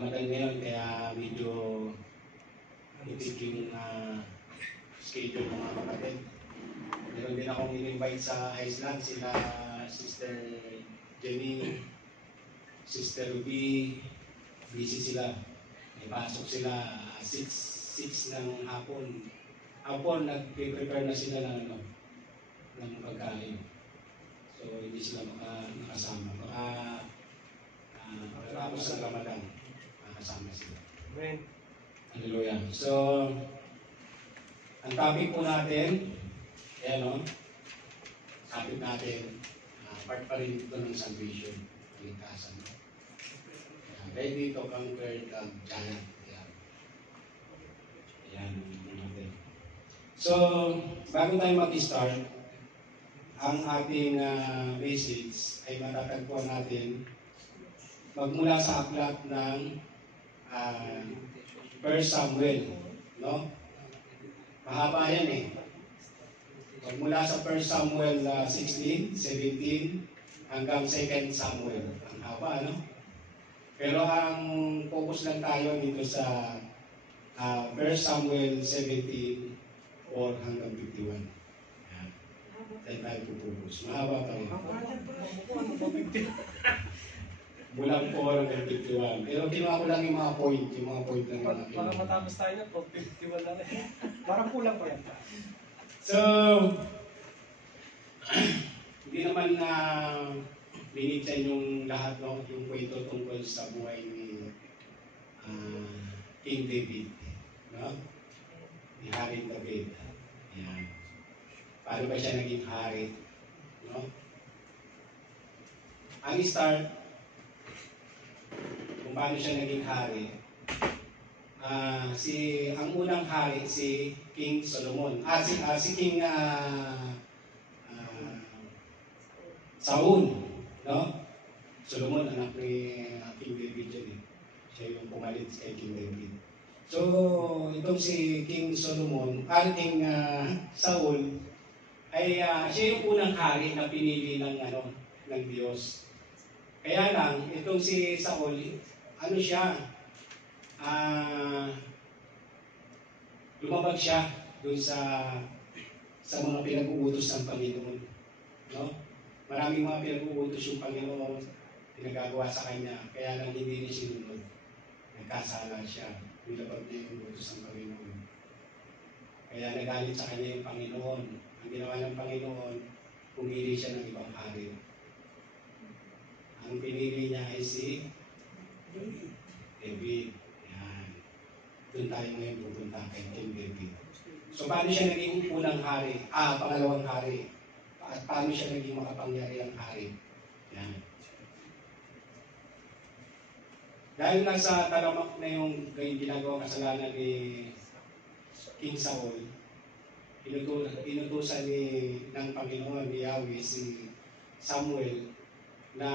Ramadan ngayon, kaya medyo itig yung schedule ng mga kapatid. Meron din akong in-invite sa Iceland, sila Sister Jenny, Sister Ruby, busy sila. May pasok sila 6 ng hapon. Hapon, nag-prepare na sila ng pagkain. So, hindi sila makasama. Baka pagkatapos ng Ramadan, makasama sila. Amen. Hallelujah. So, ang topic po natin, ayan o, topic natin, part pa rin ito ng salvation, kaligtasan. Ready to conquer the giant. Ayan natin. So, bago tayo mag-start, ang ating message ay matatagpuan natin magmula sa aklat ng 1 Samuel, no? Mahaba yan eh. Magmula sa 1 Samuel 16, 17 hanggang 2 Samuel. Ang haba, no? Pero ang focus lang tayo dito sa 1 Samuel 17 or hanggang 51. Yan tayo pupupos. Mahaba pa rin. Bulang 4 hanggang 51. Pero kinuha ko lang yung mga point lang. Para matapos tayo na, 51 lang eh. Parang kulang pa yan. So, hindi naman na binit sa inyong lahat, no? Yung kwento tungkol sa buhay ni King David. No? Ni Hari David. Yan. Paano ba siya naging hari? No? Ang start, kung paano siya naging hari, ang unang hari, si King Solomon. Si King Saul. No? Solomon, anak ni King David yun eh. Siya yung pumalit kay King David. So, itong si King Solomon, King Saul, ay siya yung unang hari na pinili ng Diyos. Kaya lang, itong si Saul, lumabag siya doon sa mga pinag-uutos ng Panginoon. No? Maraming mga pinag-uutos yung Panginoon, pinagagawa sa kanya, kaya lang hindi niya sinunod. Nagkasala siya, nilabag niya yung utos ng Panginoon. Kaya nagalit sa kanya yung Panginoon. Ang ginawa ng Panginoon, pumili siya ng ibang hari. Ang pinili niya ay si David. Yan. Doon tayo ngayon pupunta kay King David. So, paano siya naging unang hari? Pangalawang hari. At paano siya naging makapangyarihang hari? Yan. Dahil nasa talamak na yung ginagawa kasalanan ni King Saul, inutusan ng Panginoon ni Yahweh si Samuel na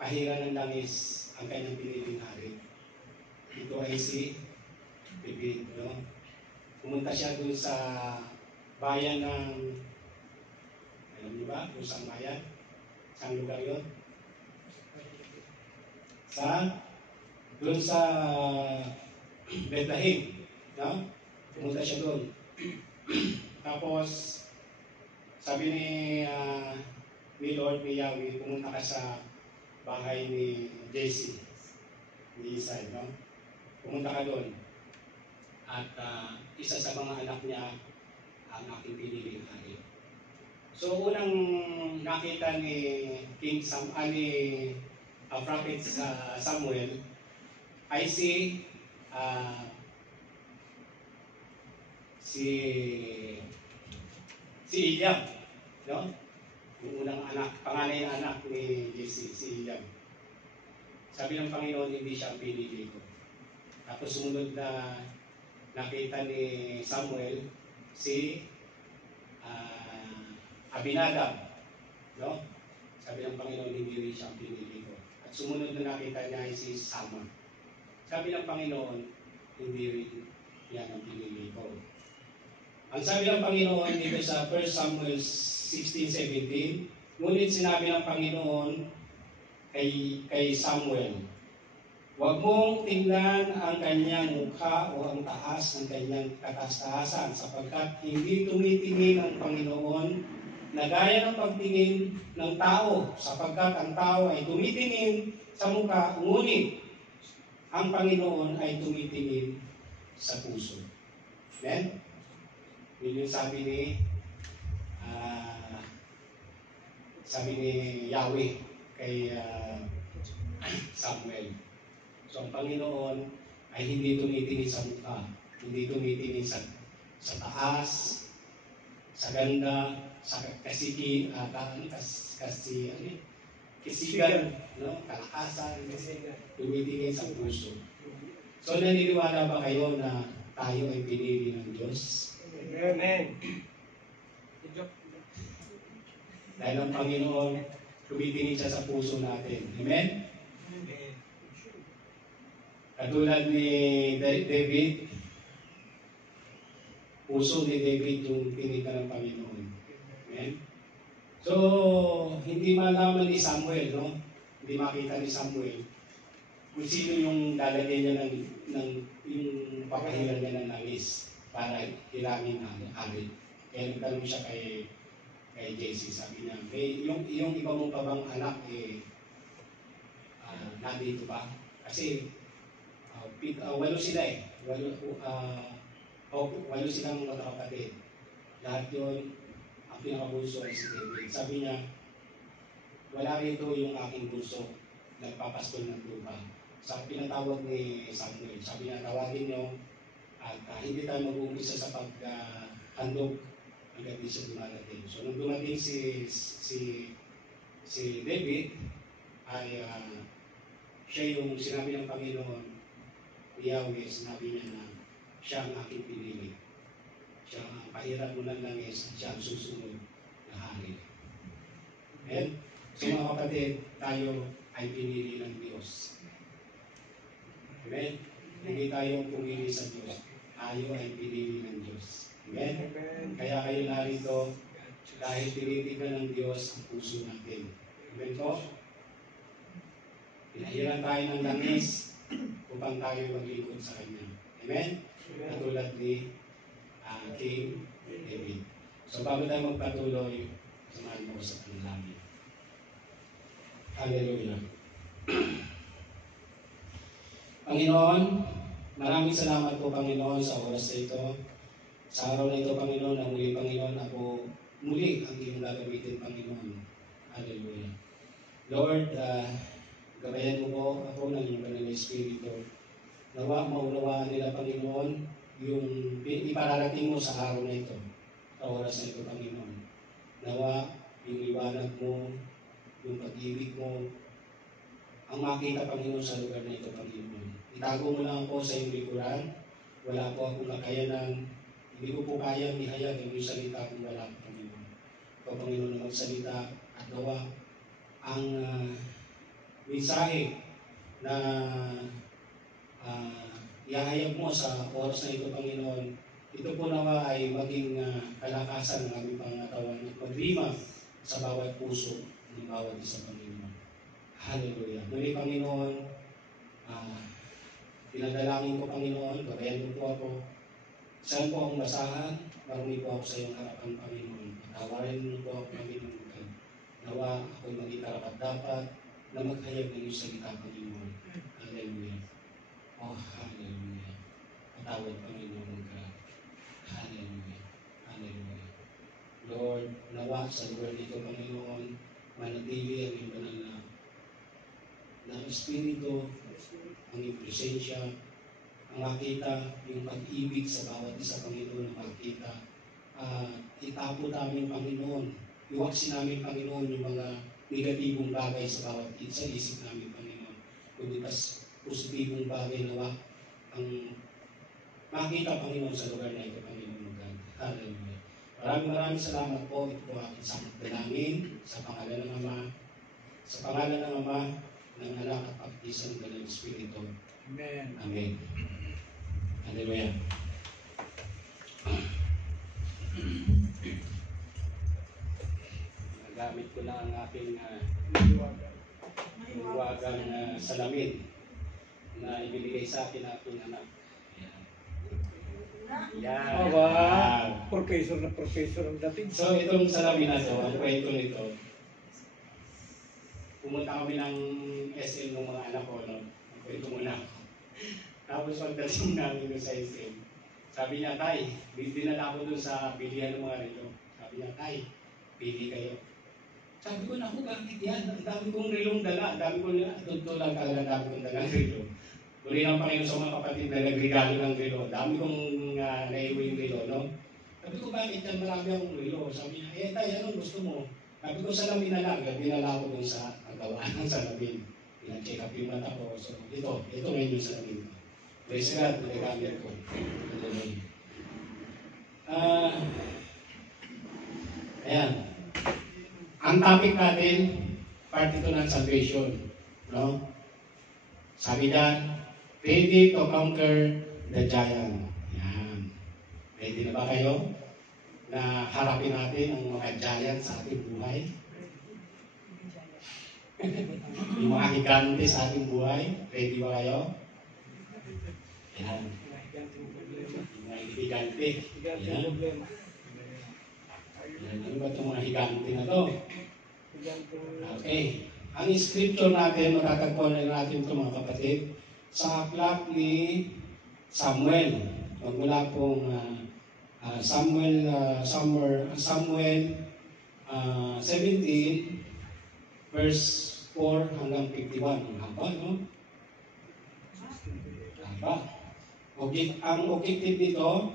pahiran ng langis ang kanyang piniling hari. Ito ay si David. No? Pumunta siya dun sa bayan ng, alam niyo ba kung saan bayan? Saan lugar yun? Doon sa Bethlehem. No? Pumunta siya doon. Tapos, sabi ni Lord, ni Yahweh, pumunta ka sa bahay ni Jesse, ni Isai, no? Pumunta ka doon. At isa sa mga anak niya ang aking piniling hari. So, unang nakita ni Prophet Samuel ay si Eliab, no? Yung unang anak, panganay na anak ni Jesse, si Eliab. Sabi ng Panginoon, hindi siya ang pinili ko. Tapos sumunod na nakita ni Samuel si Abinadab, no? Sabi ng Panginoon, hindi rin siya ang pinili ko. At sumunod na nakita niya ay si Sama. Sabi ng Panginoon, hindi rin yan ang pinili ko. Ang sabi ng Panginoon dito sa 1 Samuel 16:17, ngunit sinabi ng Panginoon kay Samuel, Huwag mong tingnan ang kanyang mukha o ang taas ng kanyang kataas-taasan sapagkat hindi tumitingin ang Panginoon na gaya ng pagtingin ng tao sapagkat ang tao ay tumitingin sa mukha, ngunit ang Panginoon ay tumitingin sa puso. Amen? Yun yung sabi ni Yahweh kay Samuel. So ang Panginoon ay hindi tumitingin sa mukha, hindi tumitingin sa taas, sa ganda, sa kasigan, no? Kalakasan, tumitingin sa puso. So naniniwala ba kayo na tayo ay pinili ng Diyos? Amen. Dahil ang Panginoon, tumitingin siya sa puso natin. Amen? Katulad ni David, puso ni David yung tinignan ng Panginoon. Amen? So, hindi malaman ni Samuel, no? Hindi makita ni Samuel kung sino yung lalagay niya ng yung papahiran niya ng langis para hilangin ang hari. Kaya nagtanong siya kay JC, sabi niya, yung iba mong pabang anak, nandito ba? Kasi, walo sila walo silang magkakapatid. Lahat yun, ang pinakabulso ay si David. Sabi niya, wala rito yung aking bulso, nagpapastol ng lupa. Sa pinatawag ni Samuel, sabi niya, tawagin niyo at hindi tayo mag-uumpisa sa paghandog hanggang di siya dumarating. So nung dumating si David, ay siya yung sinabi ng Panginoon, Yahweh, sinabi niya na siya ang aking pinili. Siya ang pahirap mo ng langis at siya ang susunod na hari. Amen? So mga kapatid, tayo ay pinili ng Diyos. Amen? Hindi tayo pumili sa Diyos. Tayo ay pinili ng Diyos. Amen? Kaya kayo narito dahil tinitignan ng Diyos ang puso natin. Amen po? Pinahiran tayo ng langis upang tayo maglingkod sa Kanya. Amen? Katulad ni King David. So bago tayo magpatuloy, samahan mo sa panalangin. Hallelujah. Panginoon, maraming salamat po Panginoon sa oras na ito. Sa araw na ito Panginoon, na muli Panginoon, ako muli ang iyong gagamitin Panginoon. Hallelujah. Lord, gabayan mo po ako ng iyong banal na Espiritu. Nawa, maunawaan nila Panginoon yung ipararating mo sa araw na ito, sa oras na ito Panginoon. Nawa, yung liwanag mo, yung pag-ibig mo, ang makita Panginoon sa lugar na ito Panginoon. Itago mo lang ako sa iyong likuran. Wala po akong kakayanan. Hindi ko po kaya ihayag ang iyong salita kung wala po Panginoon. Ikaw Panginoon na magsalita at gawa ang mensahe na ihahayag mo sa oras na ito, Panginoon. Ito po nawa ay maging kalakasan ng aming pangatawan at maglima sa bawat puso ng bawat isa, Panginoon. Hallelujah. Muli, Panginoon, pinadalangin ko, Panginoon, gabayan mo po ako. Saan po akong basahan? Marumi po ako sa iyong harapan, Panginoon. Patawarin mo po ako, Panginoon. Nawa ako'y maging karapat-dapat na maghayag ng iyong salita, Panginoon. Hallelujah. Oh, hallelujah. Patawad, Panginoon ka. Hallelujah. Hallelujah. Lord, nawa sa lugar dito, Panginoon, manatili ang iyong banal na Espiritu, ang iyong presensya, ang makita, yung pag-ibig sa bawat isa, Panginoon, ang makita. Itapo namin, Panginoon. Iwaksin namin, Panginoon, yung mga negatibong bagay sa bawat sa isip namin, Panginoon. Kundi mas positibong bagay nawa ang makita, Panginoon, sa lugar na ito, Panginoon God. Hallelujah. Maraming salamat po. Ito po aking samot dalangin sa pangalan ng Ama, sa pangalan ng Ama, ng Anak at Pag-isa ng Banal Espiritu. Amen. Amen. Hallelujah. Nagamit ko na ang aking hiwagang salamin na ibinigay sa akin na aking anak. Yan. Aba, Yan. professor na professor ang dating. So itong salamin na to, ang kwento nito, pumunta kami ng SM ng mga anak ko, no? Ang kwento muna ako. Tapos pagdating namin doon sa SM, sabi niya, Tay, dinala ko doon sa bilihan ng mga relo. Sabi niya, Tay, pili kayo. Sabi ko, naku, bakit yan? Ang dami kong relong dala. Ang dami kong, totoo lang talaga, ang dami kong dalang relo. Muli ng Panginoon sa mga kapatid na nagregalo ng relo. Ang dami kong naiwi yung relo, no? Sabi ko, bakit yan? Marami akong relo. Sabi niya, Tay, anong gusto mo? Sabi ko, salamin na lang. Dinala ko doon sa kagawaan ng salamin. Pina-check up yung mata ko. So, ito ngayon yung salamin ko. Praise God, nagagamit ko. Ayan. Ang topic natin, part ito ng salvation. No? Sabi na, ready to conquer the giant. Ayan. Ready na ba kayo? Na harapin natin ang mga giant sa ating buhay? Yung mga higante sa ating buhay? Ready ba kayo? Ayan. Yung mga higante. Ayan. Ano ba itong mga higante na to? Okay. Ang scripture natin, matatagpuan natin ito mga kapatid, sa aklat ni Samuel. Magmula pong Samuel 17, verse 4 hanggang 51. Ang haba, no? Haba. Ang objective dito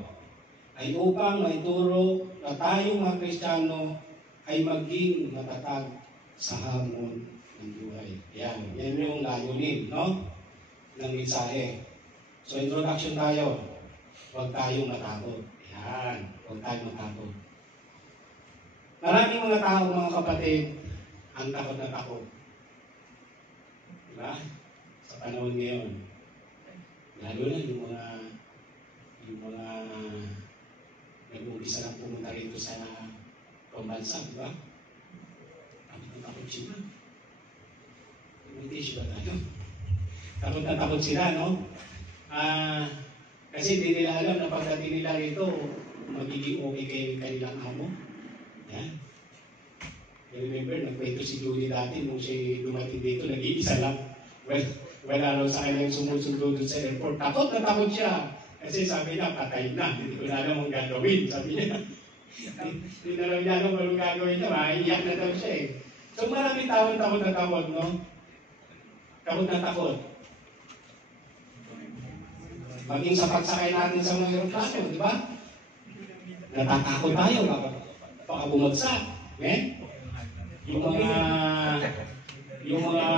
ay upang maituro na tayong mga Kristiyano ay maging matatag sa hamon ng buhay. Yan yung layunin, no? Ng mensahe. So, introduction tayo. Huwag tayong matakot. Yan. Huwag tayong matakot. Maraming mga tao, mga kapatid, ang takot na takot. Diba? Sa panahon ngayon. Lalo na yung mga nag-umpisa lang pumunta rito sa pambansa, diba? Takot sila. Hindi ba tayo? Takot na takot sila, no? Kasi hindi nila alam na pagdating nila rito, magiging okay kay kanilang amo. Yan. Remember, nagkwento si Julie dati nung siya dumating dito, nag-iisa lang. Wala sa kanya yung sumusundo doon sa airport. Takot na takot siya. Kasi sabi niya, patay na. Hindi ko na alam ang gagawin. Sabi niya. Hindi na lang niya alam kung gagawin niya. Maiiyak na daw siya eh. So maraming tao takot na takot, no? Takot na takot. Maging sa pagsakay natin sa mga aeroplano, di ba? Natatakot tayo. Baka bumagsak. Eh? Yung mga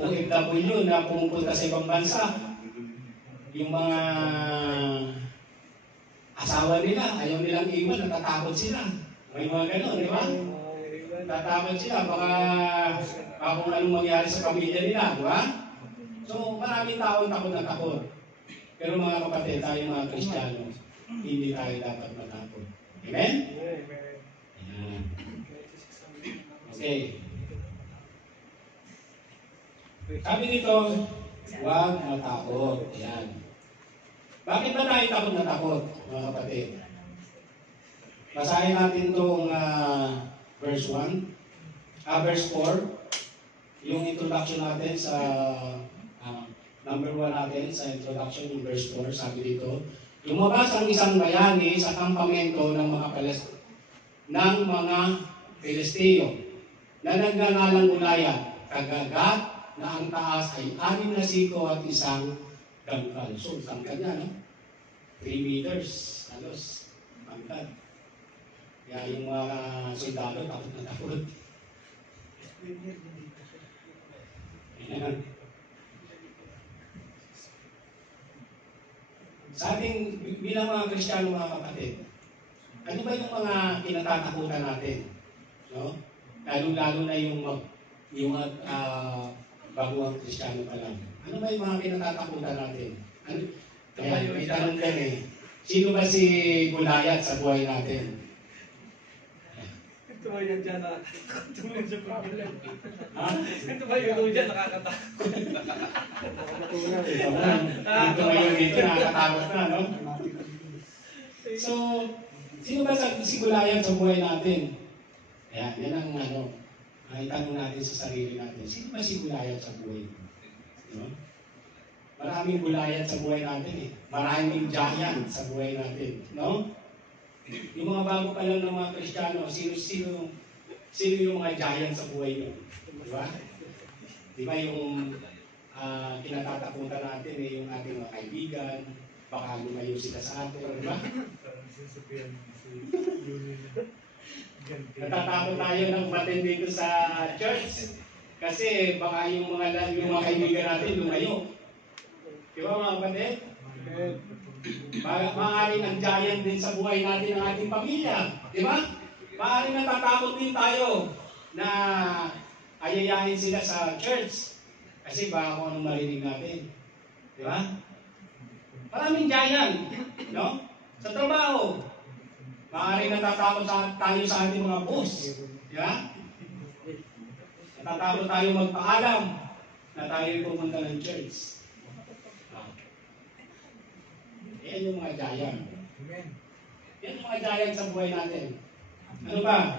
OFW na pumupunta sa ibang bansa, yung mga asawa nila, ayaw nilang iwan, natatakot sila. May mga gano'n, di ba? Natatakot sila, baka kung anong mangyari sa pamilya nila, di ba? So, maraming taong takot na takot. Pero mga kapatid, tayo mga Kristiyano, hindi tayo dapat matakot. Amen? Ayan. Okay. Sabi nito, huwag matakot. Ayan. Bakit ba tayo takot na takot, mga kapatid? Basahin natin itong verse 1, verse 4, yung introduction natin sa number 1 natin sa introduction ng verse 4, sabi dito, lumabas ang isang bayani sa kampamento ng mga Pilisteo na nagngangalang Goliath, kagagat na ang taas ay 6 na siko at isang dangkal. So, tangkad niya, no? 3 meters, halos, tangkad. Kaya yung mga sundalo, takot na takot. Ayan. Sa ating bilang mga Kristiyano, mga kapatid, ano ba yung mga kinatatakutan natin? No? Lalo-lalo na yung baguang Kristiyano pa lang. Ano ba yung mga kinatatakutan natin? Kaya may tanong din eh. Sino ba si Goliath sa buhay natin? Ito ba yun dyan nakakatakot? Ito ba yun dyan Ha? Ito ba yun dyan nakakatakot? Ito na. Dito ngayon dito, nakakatakot na, no? So, sino ba sigulayan sa buhay natin? Ayan, yan ang ay tanong natin sa sarili natin. Sino ba sigulayan sa buhay mo? No? Maraming gulayan sa buhay natin eh. Maraming giant sa buhay natin. No? Yung mga bago pa lang ng mga Kristiyano, sino yung mga giant sa buhay nyo? Diba? Diba yung kinatatakutan natin eh, yung ating mga kaibigan, baka lumayo sila sa atin, diba? Natatakot tayo na umatin dito sa church kasi baka yung mga kaibigan natin lumayo. Diba mga kapatid? Maaaring ang giant din sa buhay natin ng ating pamilya. Diba? Maaaring natatakot din tayo na ayayahin sila sa church kasi baka kung anong marinig natin. Diba? Maraming giant. No? Sa trabaho, maaaring natatakot tayo sa ating mga boss. Diba? Natatakot tayo magpaalam na tayo pumunta ng church. Yan yung mga giant. Yan yung mga giant sa buhay natin. Ano ba?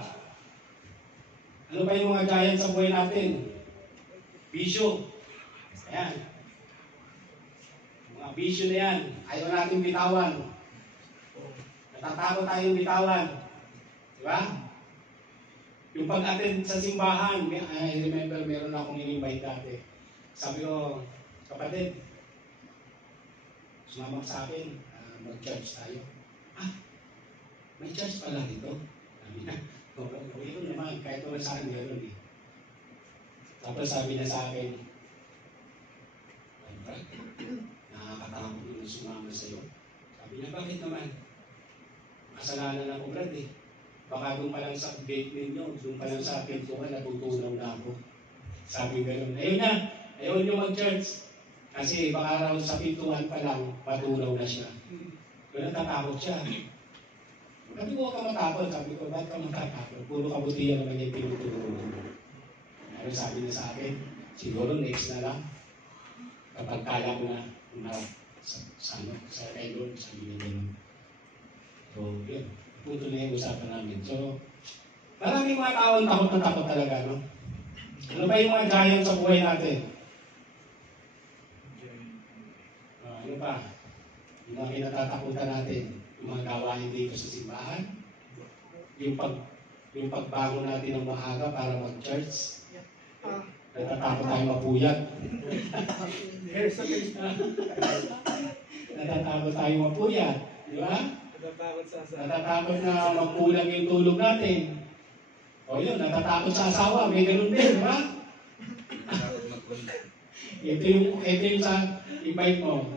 Ano ba yung mga giant sa buhay natin? Bisyo. Ayan. Mga bisyo na yan. Ayaw natin bitawan. Natatakot tayong bitawan. Diba? Yung pag-attend sa simbahan, I remember meron akong in-invite dati. Sabi ko, kapatid, sumama sa akin, mag-church tayo. May church pala dito. Sabi na, ito naman, kahit wala sa akin meron eh. Tapos sabi na sa akin, nakakatakot yung sumama sa'yo. Sabi niya, bakit naman? Kasalanan ako, Brad eh. Baka doon pa lang sa gate ninyo, doon pa lang sa pintuan, natutunaw na ako. Sabi gano'n, ayaw nyo mag-church. Kasi baka raw sa pintuan pa lang, matunaw na siya. Kaya natatakot siya. Sabi ko, huwag ka matakot. Sabi ko, ba't ka matatakot? Puro kabutihan naman yung tinuturo mo. Ano sabi niya sa akin? Siguro next na lang. Kapag kaya ko na sa kay Lord, sabi niya gano'n. So, yun. Puto na yung usapan namin. So, maraming mga tao takot na takot talaga, no? Ano ba yung mga giant sa buhay natin? Ano pa? Yung mga kinatatakutan natin, yung mga gawain dito sa simbahan, yung pagbago natin ng maaga para mag-church, natatakot tayo mapuyat. Natatakot tayo mapuyat, di ba? Natatakot na magkulang yung tulog natin. O yun, natatakot sa asawa, may ganun din, di ba? Ito yung sa invite mo.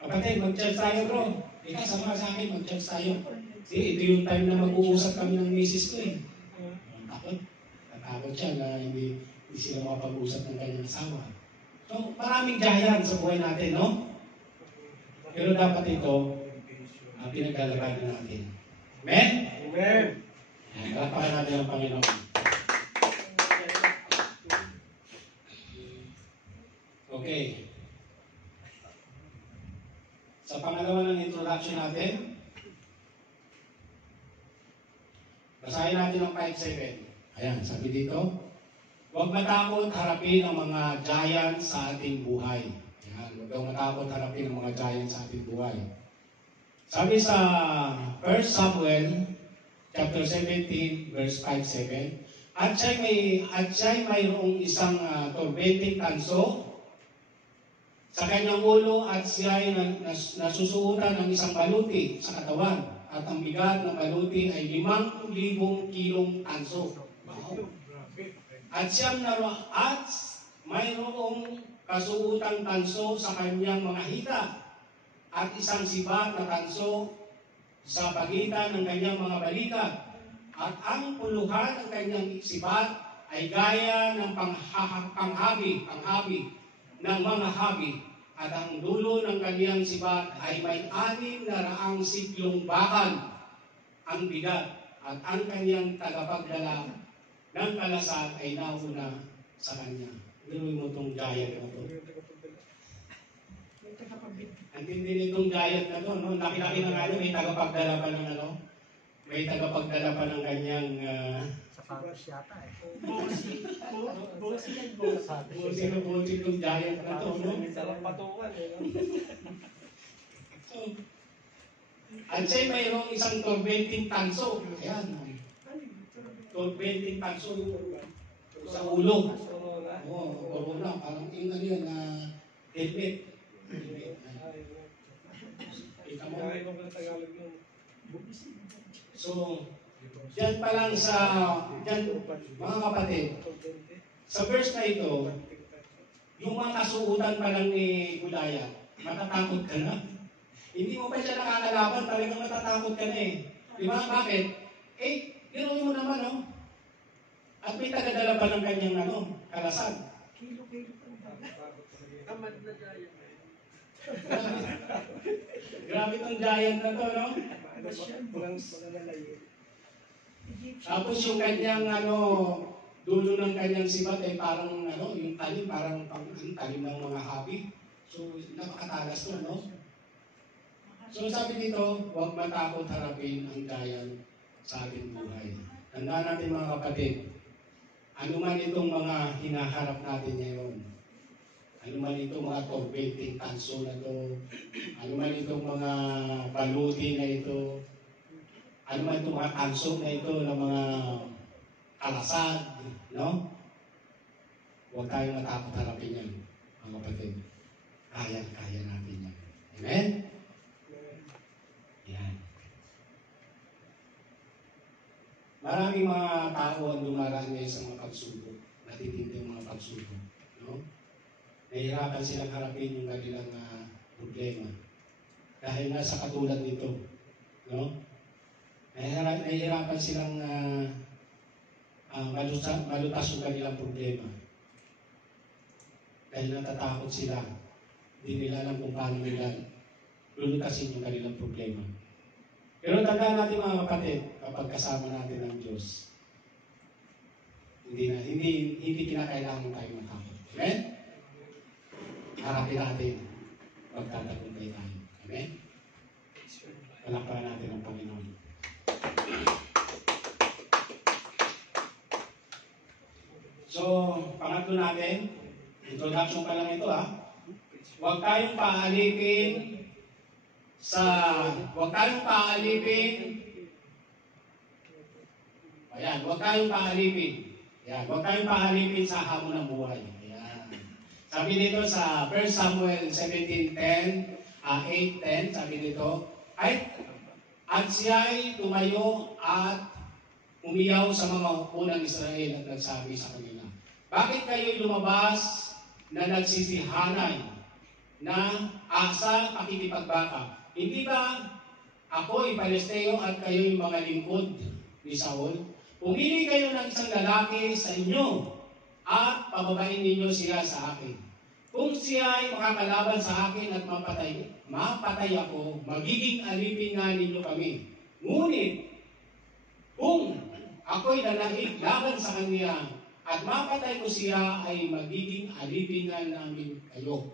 Kapatid, mag-church tayo bro. Ika, sama sa akin, mag-church tayo. Ito yung time na mag-uusap kami ng misis ko eh. Natakot siya na hindi sila makapag-usap ng kanyang asawa. So, maraming giant sa buhay natin, no? Pero dapat ito, pinaglalaban natin. Amen? Amen. Kalapakan natin ang Panginoon. Okay. Sa pangalawa ng introduction natin, basahin natin ang 5:7. Ayan, sabi dito, huwag matakot harapin ang mga giant sa ating buhay. Ayan, huwag daw matakot harapin ang mga giant sa ating buhay. Sabi sa 1 Samuel chapter 17 verse 5-7, at siya'y mayroong isang torbenting tanso sa kanyang ulo at siya'y nasusuotan ng isang baluti sa katawan at ang bigat ng baluti ay 5,000 kilong tanso. Wow. At mayroong kasuotang tanso sa kanyang mga hita at isang sibat na tanso sa pagitan ng kanyang mga balikat. At ang puluhan ng kanyang sibat ay gaya ng panghabi ng mga habi. At ang dulo ng kanyang sibat ay may 600 siklong bakal ang bigat. At ang kanyang tagapagdala ng kalasat ay nauna sa kanya. Gawin mo itong gaya na ito. tindi nitong giant na to, no? Laki-laki na nga yun, may tagapagdala pa ng ano, may tagapagdala pa ng kanyang, Sa pagos yata eh. busi itong giant na to, no? Minsan ang patukan eh. So, at siya'y mayroong isang torbenting tanso. Ayan. Torbenting tanso sa ulo. Oo, corona. Parang yung ano yun, helmet. Kita mo? So, dyan pa lang sa, dyan, mga kapatid, sa verse na ito, yung mga kasuutan pa lang ni Gulaya, matatakot ka na. Hindi mo pa siya nakakalaban, talagang matatakot ka na eh. Di ba? Bakit? Eh, gano'n mo naman, no? At may tagadala pa ng kanyang, kalasan. Kilo-kilo pa ang Tamad na giant. Grabe tong giant na to, no? Tapos yung kanyang, dulo ng kanyang sibat ay parang, yung talim, parang talim ng mga habi. So, napakatalas to, no? So sabi dito, huwag matakot harapin ang giant sa ating buhay. Tandaan natin mga kapatid, ano man itong mga hinaharap natin ngayon, ano man itong mga torbenting tanso na ito, ano man itong mga baluti na ito, ano man itong mga tanso na ito ng mga kalasad, no? Huwag tayong matakot harapin yan, mga kapatid. Kaya natin yan. Amen? Yan. Maraming mga tao ang dumaraan ngayon sa mga pagsubok. Natitindi ang mga pagsubok. No? Nahihirapan silang harapin yung kanilang problema. Dahil nasa katulad nito. No? Nahihirapan silang malutas yung kanilang problema. Dahil natatakot sila. Hindi nila alam kung paano nila lulutasin yung kanilang problema. Pero tandaan natin mga kapatid, kapag kasama natin ang Diyos, hindi kinakailangan tayo matakot. Amen? Harapin natin, magtatagumpay tayo. Amen? Palakpakan natin ang Panginoon. So, pangatlo natin, introduction pa lang ito Huwag tayong paalipin huwag tayong paalipin. Ayan, huwag tayong paalipin. Ayan, huwag tayong paalipin sa hamon ng buhay. Ayan. Sabi dito sa 1 Samuel 17:10, 8:10, sabi dito, at siya'y tumayo at umiyaw sa mga unang Israel at nagsabi sa kanila, bakit kayo'y lumabas na nagsisihanay na asa pakikipagbaka? Hindi ba ako'y Palesteo at kayo'y mga lingkod ni Saul? Pumili kayo ng isang lalaki sa inyo at pababain ninyo siya sa akin. Kung siya ay makakalaban sa akin at mapatay ako, magiging alipin nga ninyo kami. Ngunit, kung ako'y lalaig laban sa kanya at mapatay ko siya, ay magiging alipin namin kayo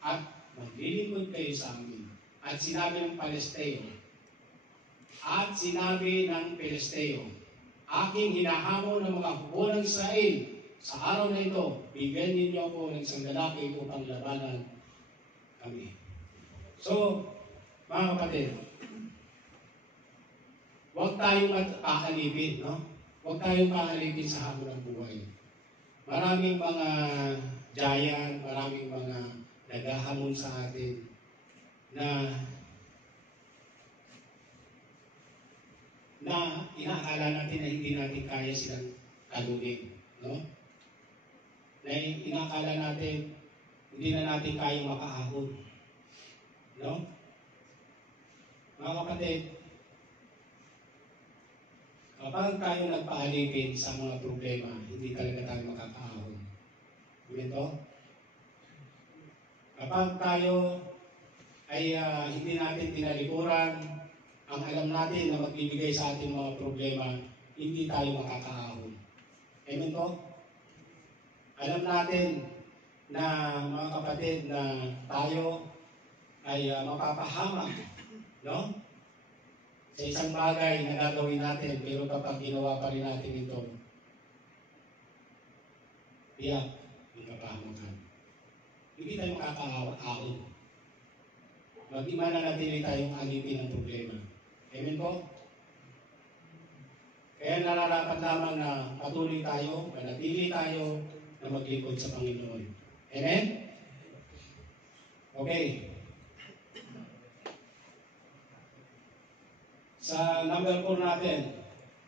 at maglilingkod kayo sa amin. At sinabi ng Pilisteo, aking hinahamon ng mga hukbo ng Israel sa araw na ito, bigyan ninyo ako ng isang lalaki upang labanan kami. So, mga kapatid, huwag tayong paalipin, no? Huwag tayong paalipin sa hamon ng buhay. Maraming mga giant, maraming mga naghahamon sa atin na inaakala natin na hindi natin kaya silang talunin, no? Na inaakala natin hindi na natin kaya makaahon, no? Mga kapatid, kapag tayo nagpaalipin sa mga problema, hindi talaga tayo makakaahon. Ganito? Kapag tayo ay hindi natin tinalikuran ang alam natin na magbibigay sa ating mga problema, hindi tayo makakaahon. Amen po? Alam natin na mga kapatid na tayo ay mapapahamak, no? Sa isang bagay na gagawin natin, pero kapag ginawa pa rin natin ito, tiyak, may kapahamakan. Hindi tayo makakaahon. Mananatili tayong alipin ng problema. Amen po? Kaya nararapat lamang na patuloy tayo, manatili tayo na maglingkod sa Panginoon. Amen? Okay. Sa number 4 natin,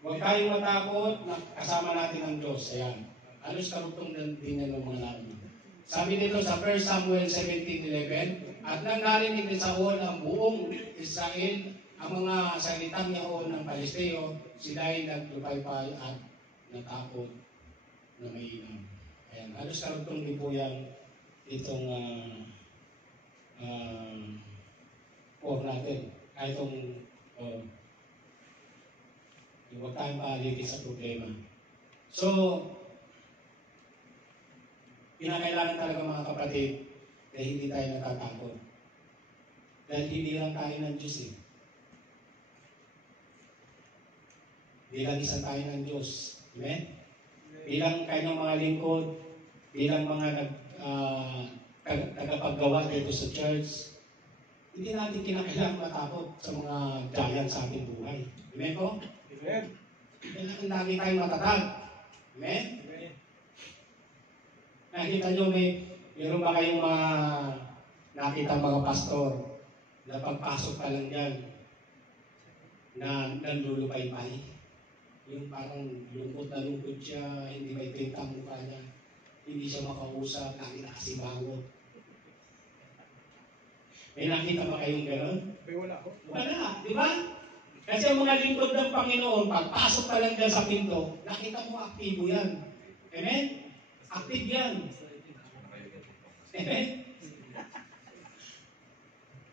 huwag tayong matakot na kasama natin ang Diyos. Ayan. Alos karugtong din yan ng mga namin. Sabi nito sa 1 Samuel 17:11, at nang narinig ni Saul ang buong Israel, ang mga salitang yaon ng Palesteo, sila ay naglupaypay at natakot na mainam. Ayan. Alos karugtong din po yan itong 4 natin. Ay itong huwag tayong maalipin sa problema. So, pinakailangan talaga mga kapatid na hindi tayo natatakot. Dahil hindi lang tayo ng Diyos eh. Bilang isa tayo ng Diyos. Amen? Bilang kanyang mga lingkod, bilang mga tagapaggawa dito sa church, hindi natin kinakailangan matakot sa mga giant sa ating buhay. Amen po? Amen. Kailangan lagi tayong matatag. Amen? Amen. Nakita nyo, meron ba kayong mga nakita mga pastor na pagpasok pa lang dyan na nandulupay-pay? Yung parang lungkot na lungkot siya, hindi may pinta ang mukha niya, hindi siya makausap, lagi nakasimangot. May nakita ba kayong gano'n? May wala ko. Wala, di ba? Kasi ang mga lingkod ng Panginoon, pagpasok pa lang dyan sa pinto, nakita mo aktibo yan. Amen? Active yan. Amen?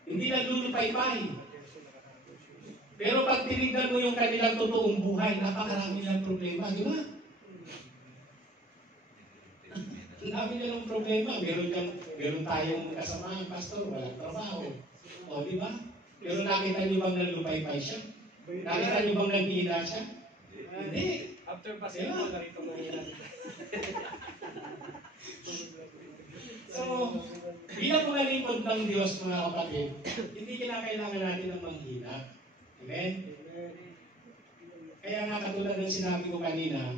Hindi naglulupay-pay. Pero pag tinignan mo yung kanilang totoong buhay, napakarami nilang problema, di ba? Ang dami nilang problema. Meron tayong kasamahan, pastor, walang trabaho. O, di ba? Pero nakita niyo bang naglupay-pay siya? Nakita niyo bang naghihina siya? Hindi. After passion mo, narito mo yan. So, bilang mga lingkod ng Diyos, mga kapatid, hindi kinakailangan natin ng manghina. Amen? Kaya nga katulad ng sinabi ko kanina,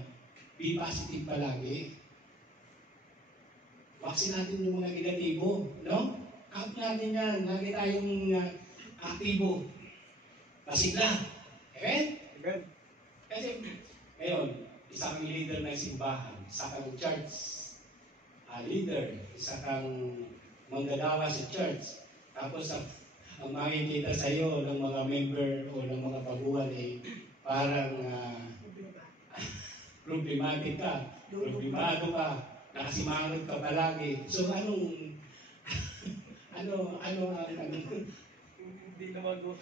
be positive palagi. Baksin natin yung mga negatibo, no? Out natin yan. Lagi tayong aktibo. Masigla. Amen? Amen. Kasi, ngayon, isang leader ng simbahan, isa kang church leader, isa kang manggagawa sa church. Tapos, ang makikita sa iyo ng mga member o ng mga baguhan ay parang problematic ka, problemado ka, nakasimangot ka palagi. So, ano Hindi naman ko.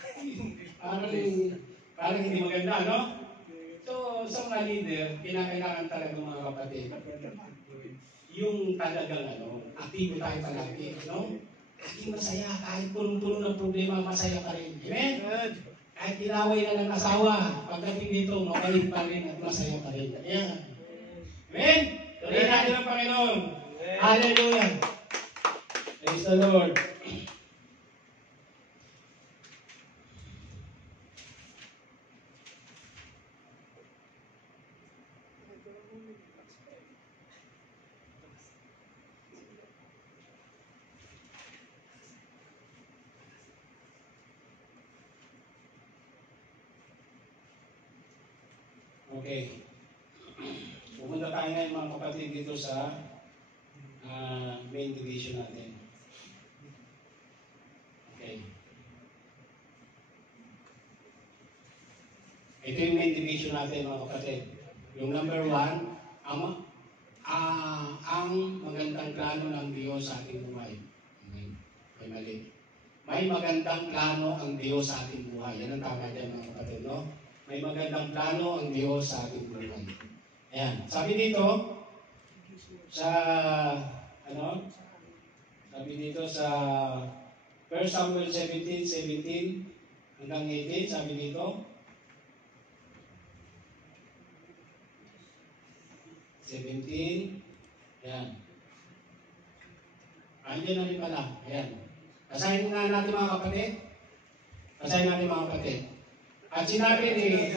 parang hindi maganda, no? So, sa mga leader, kinakailangan talaga mga kapatid, yung talagang aktibo tayo palagi, no? Laging masaya, kahit punong-puno ng problema, masaya pa rin. Amen? Kahit inaway na ng asawa, pagdating dito, mabalik pa rin at masaya pa rin. Ayan. Amen? Tuloy natin ang Panginoon. Hallelujah. Praise the Lord. Okay. Pumunta tayo ngayon mga kapatid dito sa main division natin. Okay. Ito yung main division natin mga kapatid. Yung number 1, ang magandang plano ng Diyos sa ating buhay. Okay. May mali. May magandang plano ang Diyos sa ating buhay. Yan ang tama dyan mga kapatid, no? May magandang plano ang Diyos sa ating buhay. Ayan. Sabi dito, sabi dito sa 1 Samuel 17:17 hanggang 18, sabi dito. 17. Ayan. Andiyan na rin pala. Ayan. Basahin na natin mga kapatid. Basahin natin mga kapatid. At sinabi ni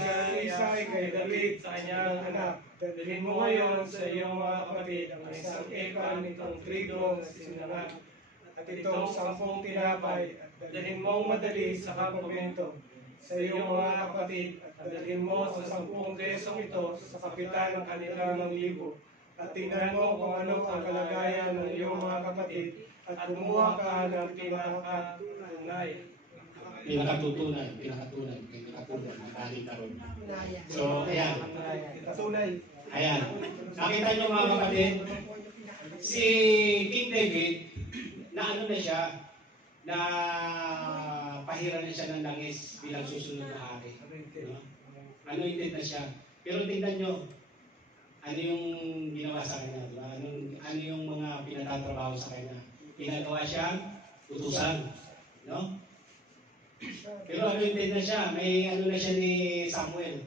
Isay kay David sa kanyang anak, dalhin mo ngayon sa iyong mga kapatid ang isang epa nitong trigo na sinangat at itong 10 tinapay at dalhin mong madali sa kampamento sa iyong mga kapatid at dalhin mo sa 10 desong ito sa kapitan ng kanilang libo at tingnan mo kung ano ang kalagayan ng iyong mga kapatid at kumuha ka ng pinakatunay. pinakatutunan, makaling karon. So, ayan. Tunay. Ayan. Nakita nyo mga kapatid, si King David, na ano na siya, na pahira na siya ng langis bilang susunod na hari. No? Anointed na siya. Pero tingnan nyo, ano yung ginawa sa kanya? Diba? Ano yung mga pinatatrabaho sa kanya? Pinagawa siyang utusan. No? Pero anointed na siya. May ano na siya ni Samuel.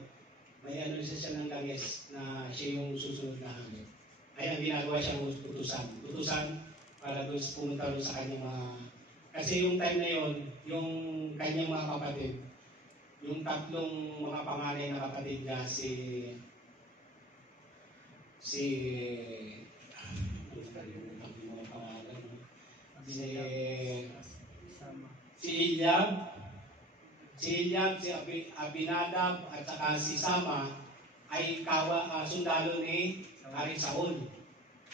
May ano na siya ng langis na siya yung susunod na hari. Ay, ang ginagawa siyang utusan. Utusan para doon pumunta doon sa kanyang mga... Kasi yung time na yon, yung kanyang mga kapatid, yung tatlong mga panganay na kapatid niya, si Eliab, si Abinadab, at saka si Sama ay sundalo ni Hari Saul.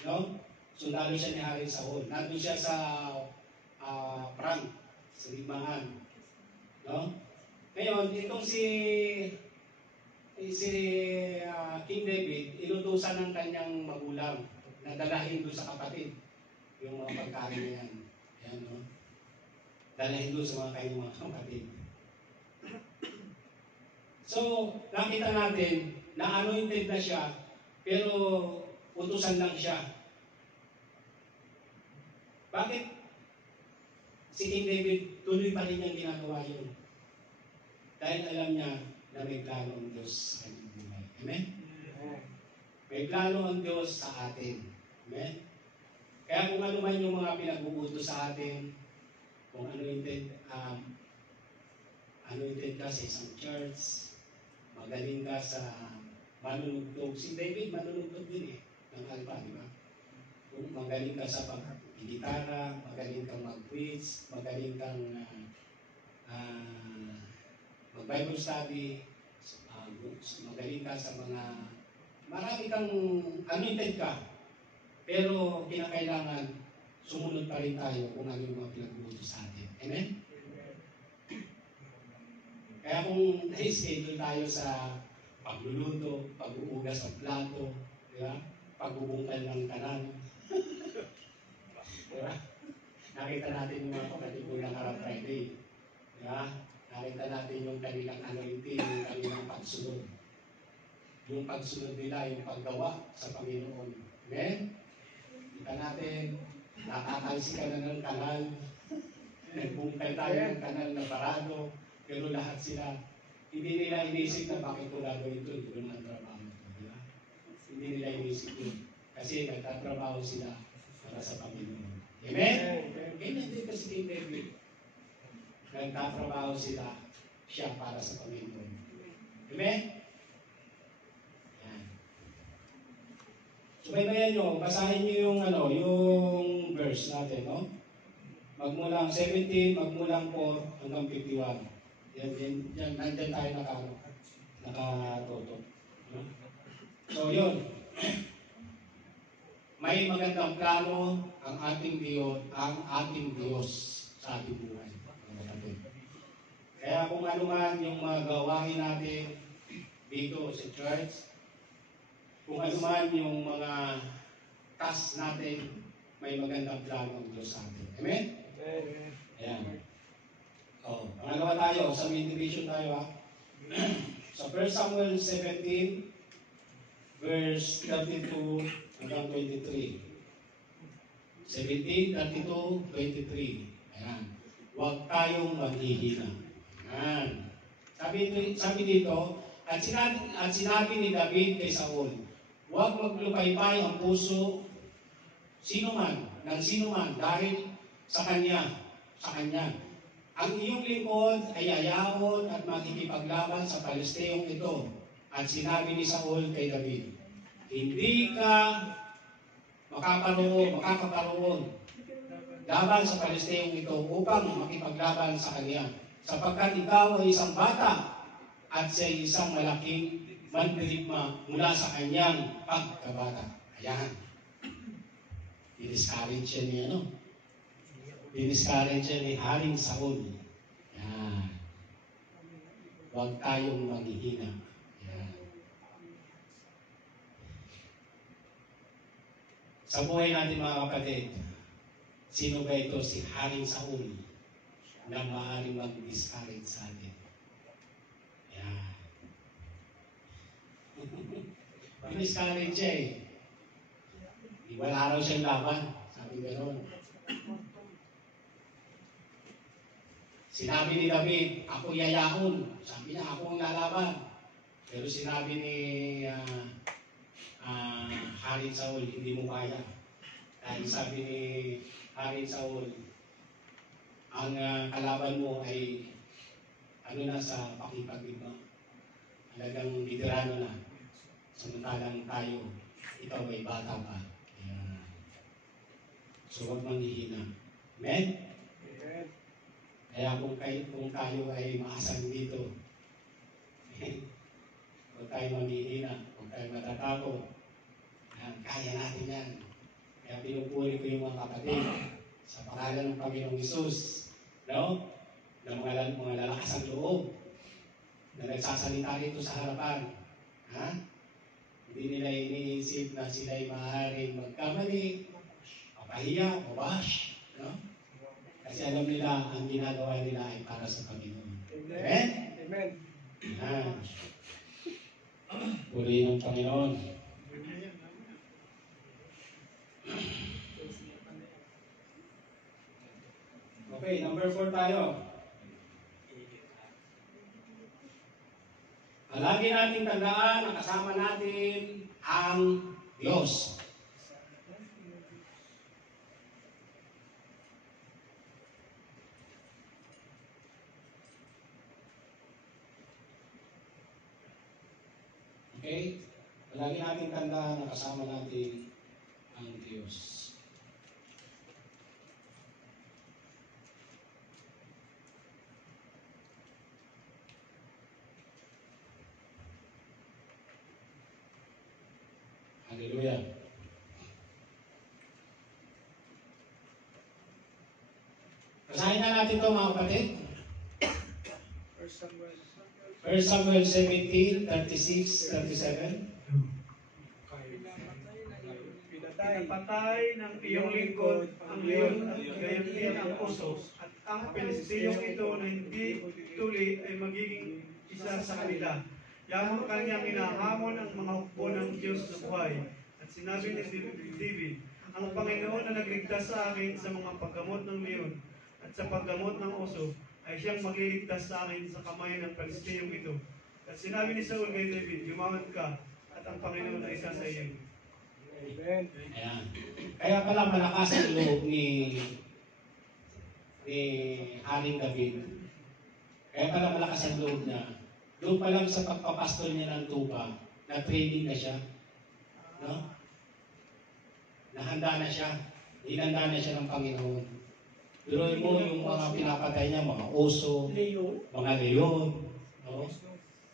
No? Sundalo siya ni Hari Saul. Nandun siya sa Prang, sa Ligmangan. No? Ngayon, itong si King David, inutusan ng kanyang magulang na dalahin doon sa kapatid yung mga pagkain na yan. Yan, no? Dalahin doon sa mga kanyang mga kapatid. So, nakita natin na anointed na siya, pero utusan lang siya. Bakit si King David tuloy pa rin niyang ginagawa yun? Dahil alam niya na may plano ang Diyos sa kanyang buhay. Amen? May plano ang Diyos sa atin. Amen? Kaya kung ano man yung mga pinag-uutos sa atin, kung anointed ka sa isang church, magaling ka sa manunugtog. Si David manunugtog din ng alpa, di ba? Kung magaling ka sa pag-gitara, magaling kang mag-preach, magaling kang mag-Bible study, magaling ka sa mga, marami kang anointed ka, pero kinakailangan sumunod pa rin tayo kung ano yung mga pinag-uutos sa atin. Amen? Kaya kung na-schedule tayo sa pagluluto, pag-uugas ng plato, di ba? Pagbubungkal ng kanal. Di ba? Nakita natin yung mga kapatid ko ng Arab Friday. Di ba? Nakita natin yung kanilang anointing, yung kanilang pagsunod. Yung pagsunod nila, yung paggawa sa Panginoon. Amen? Kita natin, nakakalsi ka na ng kanal. Nagbungkal tayo ng kanal na parado. Pero lahat sila, hindi nila inisip na bakit ko gagawin ito. Ito naman ang trabaho ito. Diba? Hindi nila inisip yun. Kasi nagtatrabaho sila para sa Panginoon. Amen? Ganyan din kasi kay David. Nagtatrabaho siya para sa Panginoon. Amen? Yan. Subaybayan nyo, basahin nyo yung, yung verse natin, no? Magmulang 17, magmulang 4 hanggang 51. Yan, nandyan tayo nakatoto. So, yun. May magandang plano ang ating Diyos sa ating buhay. Kaya kung ano man yung mga gawain natin dito sa church, kung ano man yung mga task natin, may magandang plano ang Diyos sa atin. Amen? Ayan. Pangalawa tayo, sa main division tayo Sa 1 Samuel 17, verse 32 hanggang 23. 17, 32, 23. Ayan. huwag tayong maghihina. Yan. Sabi dito, at sinabi ni David kay Saul, huwag maglupaypay ang puso ng sino man dahil sa kanya. Ang iyong lingkod ay ayaon at makikipaglaban sa Palesteyong ito. At sinabi ni Saul kay David, hindi ka makakaparoon laban sa Palesteyong ito upang makipaglaban sa kanya. Sapagkat ikaw ay isang bata at siya ay isang malaking mandirigma mula sa kanyang pagkabata. Ayan. Diniscourage siya ni Diniscourage siya ni Haring Saul. Ayan. Huwag tayong maghihina. Ayan. Sa buhay natin mga kapatid, sino ba ito si Haring Saul na maaaring mag-discourage sa atin? Yan. Discourage siya eh. Wala raw siyang laban. Sabi gano'n. Sinabi ni David, ako yayaon. Sabi niya, ako ang lalaban. Pero sinabi ni Haring Saul, hindi mo kaya. Dahil sabi ni Haring Saul, ang kalaban mo ay sa pakipag-iba. Talagang veterano na. Samantalang tayo, ikaw ay bata pa. Ayan. So huwag manghihina. Amen? Amen. Kaya kung tayo ay maasang dito, huwag tayo manghihina, huwag tayo matatakot. Kaya natin yan. Kaya pinupuri ko yung mga kapatid sa pangalan ng Panginoong Hesus, no? Na mga lalakas ang loob na nagsasalita rito sa harapan. Ha? Hindi nila iniisip na sila'y maaaring magkamali, mapahiya, mabash, no? Kasi alam nila ang ginagawa nila ay para sa Panginoon. Amen? Amen. Amen. Purihin ang Panginoon. Okay, number 4 tayo. Lagi nating tandaan na kasama natin ang Diyos. Okay? Lagi nating tandaan na kasama natin ang Diyos. Hallelujah. Basahin na natin ito mga kapatid. 1 Samuel 17, 36, 37. Pinapatay ng iyong lingkod ang leon at gayon din ang oso, at ang Pilisteyong ito na hindi tuli ay magiging isa sa kanila. Yamang kanyang hinahamon ang mga hukbo ng Diyos na buhay. At sinabi ni David, ang Panginoon na nagligtas sa akin sa mga paggamot ng leon at sa paggamot ng oso, ay siyang magliligtas sa akin sa kamay ng Palestiyong ito. At sinabi ni Saul kay David, yumawad ka, at ang Panginoon ay isa sa iyo. Amen. Ayan. Kaya pala malakas ang loob ni Haring David. Kaya pala malakas ang loob niya. Doon pa lang sa pagpapastol niya ng tupa, na-training na siya. No? Nahanda na siya. Hinanda na siya ng Panginoon. Pero mo yung mga pinapatay niya, mga oso, mga leon. No?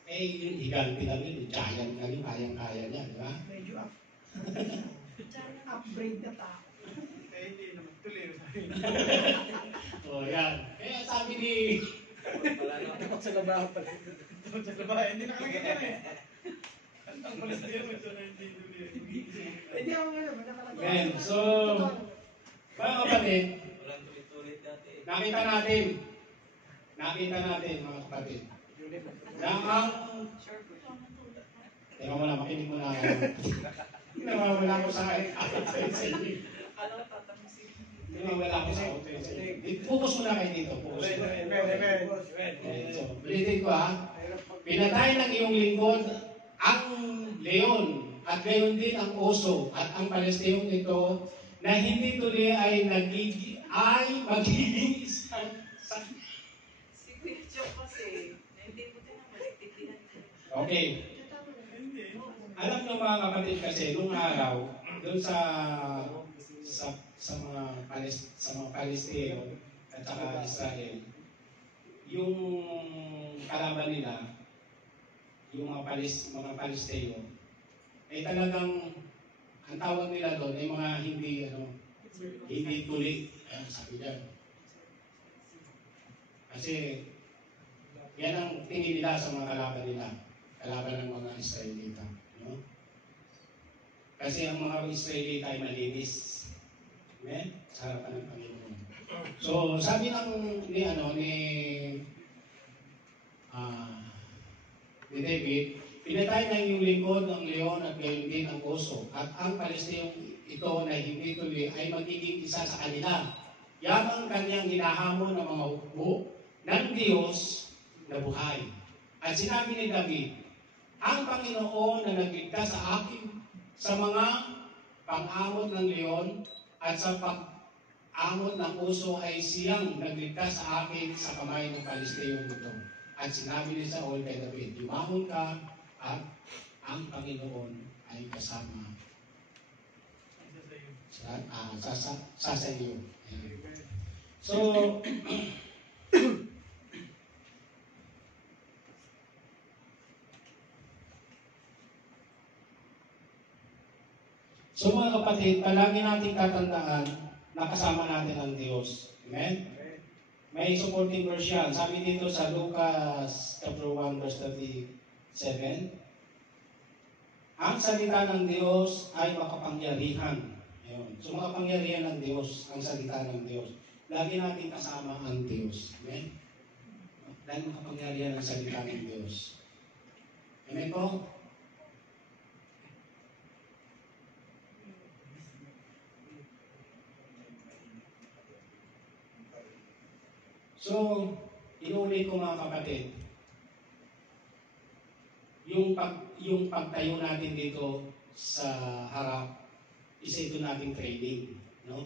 Yung higanti na rin, yung giant na rin, kayang-kaya niya, di ba? Medyo upgrade na tao. Kaya hindi naman tuloy. O yan. Kaya sabi ni... Takot sa labahan pala. Sa labahay, hindi nakalagay yan ang Palestiyong ito na hindi tuloy. Hindi ako ngayon, nakalagay. Men, so... Mga kapatid, nakita natin mga kapatid, na ang... Teka mo na, makinig mo na. Nawawala ko sa akin. Wala ako sa auto. Focus muna kayo dito. Focus muna. Amen. Okay, so, ulitin ko ha. Pinatay ng iyong lingkod ang leon at gayon din ang oso at ang Palestiyong ito na hindi tuloy ay magiging isang Si Kuya Joe kasi, hindi mo din naman tigilan. Okay. Alam nyo mga kapatid kasi nung araw doon sa mga Palestino at saka Israel, yung kalaban nila, yung mga Palestino, ay talagang ang tawag nila doon ay mga hindi tuli. Ayan, sabi dyan. Kasi yan ang tingin nila sa mga kalaban nila. Kalaban ng mga Israelita. No? Kasi ang mga Israelita ay malinis. Amen? Sa harapan ng Panginoon. So, sabi ni David, pinatay ng iyong lingkod ang leon at gayon din ang oso, at ang Palestiyong ito na hindi tuloy ay magiging isa sa kanila. Yan ang kanyang hinahamon ng mga hukbo ng Diyos na buhay. At sinabi ni David, ang Panginoon na nagligtas sa akin sa mga pang-amot ng leon at sa pag-amot ng oso ay siyang nagligtas sa akin sa kamay ng Palestiyong ito. At sinabi ni Saul kay David, lumahon ka at ang Panginoon ay kasama sa iyo. So, mga kapatid, palagi nating tatandaan na kasama natin ang Diyos. Amen? May supporting verse yan. Sabi dito sa Lucas chapter 1 verse 37, ang salita ng Diyos ay makapangyarihan. Ayun. So makapangyarihan ng Diyos, ang salita ng Diyos. Lagi natin kasama ang Diyos. Amen? Dahil makapangyarihan ang salita ng Diyos. Amen po? So, inulit ko mga kapatid, yung pagtayo natin dito sa harap, isa ito nating training, no?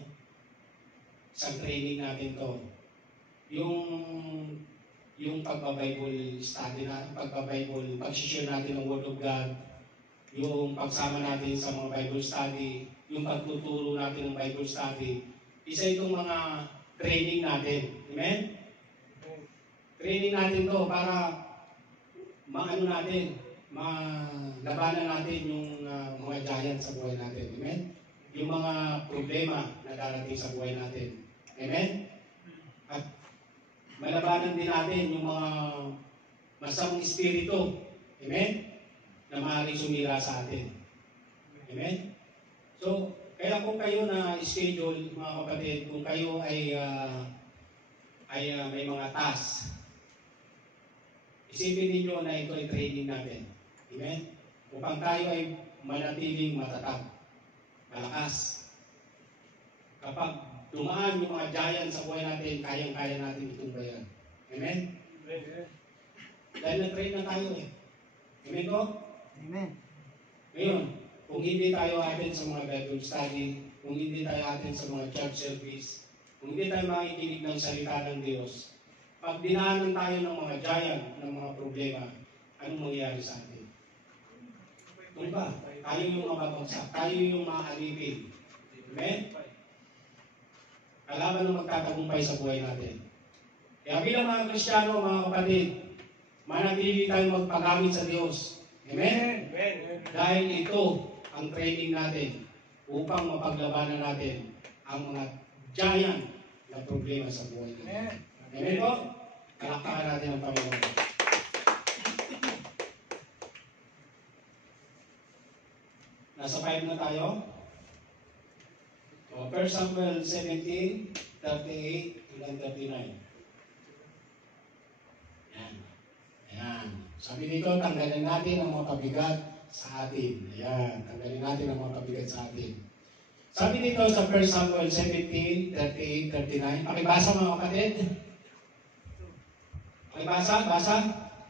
Sa training natin to. Yung pagba-Bible study natin, pag-share natin ng Word of God, yung pagsama natin sa mga Bible study, yung pagtuturo natin ng Bible study, isa itong mga training natin. Amen? Training natin to para malabanan natin yung mga giant sa buhay natin. Amen? Yung mga problema na darating sa buhay natin. Amen? At malabanan din natin yung mga masamang espiritu. Amen? Na maaaring sumira sa atin. Amen? So, kaya kung kayo na schedule, mga kapatid, kung kayo ay may mga task, isipin ninyo na ito ay training natin. Amen? Upang tayo ay manatiling matatag, malakas. Kapag dumaan yung mga giant sa buhay natin, kayang-kaya natin itong bayan. Amen? Dahil na-train na tayo eh. Amen ko? Amen. Ngayon, kung hindi tayo atin sa mga Bible study, kung hindi tayo atin sa mga church service, kung hindi tayo makikinig ng salita ng Diyos, pag dinaanan tayo ng mga giant, ng mga problema, anong mangyayari sa atin? Kung ba? Tayo yung mababagsak, tayo yung maaalipin. Amen? Kalaban ng magtatagumpay sa buhay natin. Kaya bilang mga Kristiyano, mga kapatid, manatili tayong magpagamit sa Diyos. Amen? Amen. Dahil ito ang training natin upang mapaglabanan natin ang mga giant na problema sa buhay natin. Amen po? Kalakpakan natin ang Panginoon. Nasa 5 na tayo. 1 Samuel 17, 38 hanggang 39. Ayan. Ayan. Sabi dito, tanggalin natin ang mga kabigat sa atin. Ayan. Tanggalin natin ang mga kabigat sa atin. Sabi dito sa 1 Samuel 17, 38, 39. Pakibasa mga kapatid. Pakibasa, basa.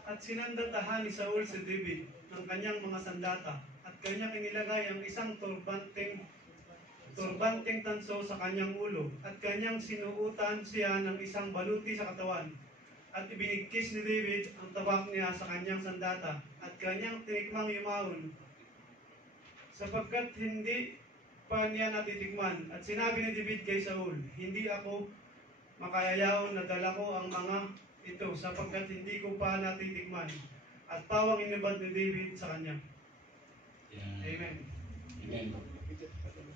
At sinandatahan ni Saul si David ng kanyang mga sandata at kanyang inilagay ang isang turbanteng tanso sa kanyang ulo at kanyang sinuutan siya ng isang baluti sa katawan at ibinigkis ni David ang tabak niya sa kanyang sandata at kanyang tinikmang yumahon sapagkat hindi pa niya natitikman. At sinabi ni David kay Saul, hindi ako makayayaon na dala ko ang mga ito sapagkat hindi ko pa natitikman. At pawang inibad ni David sa kanya. Amen. Amen.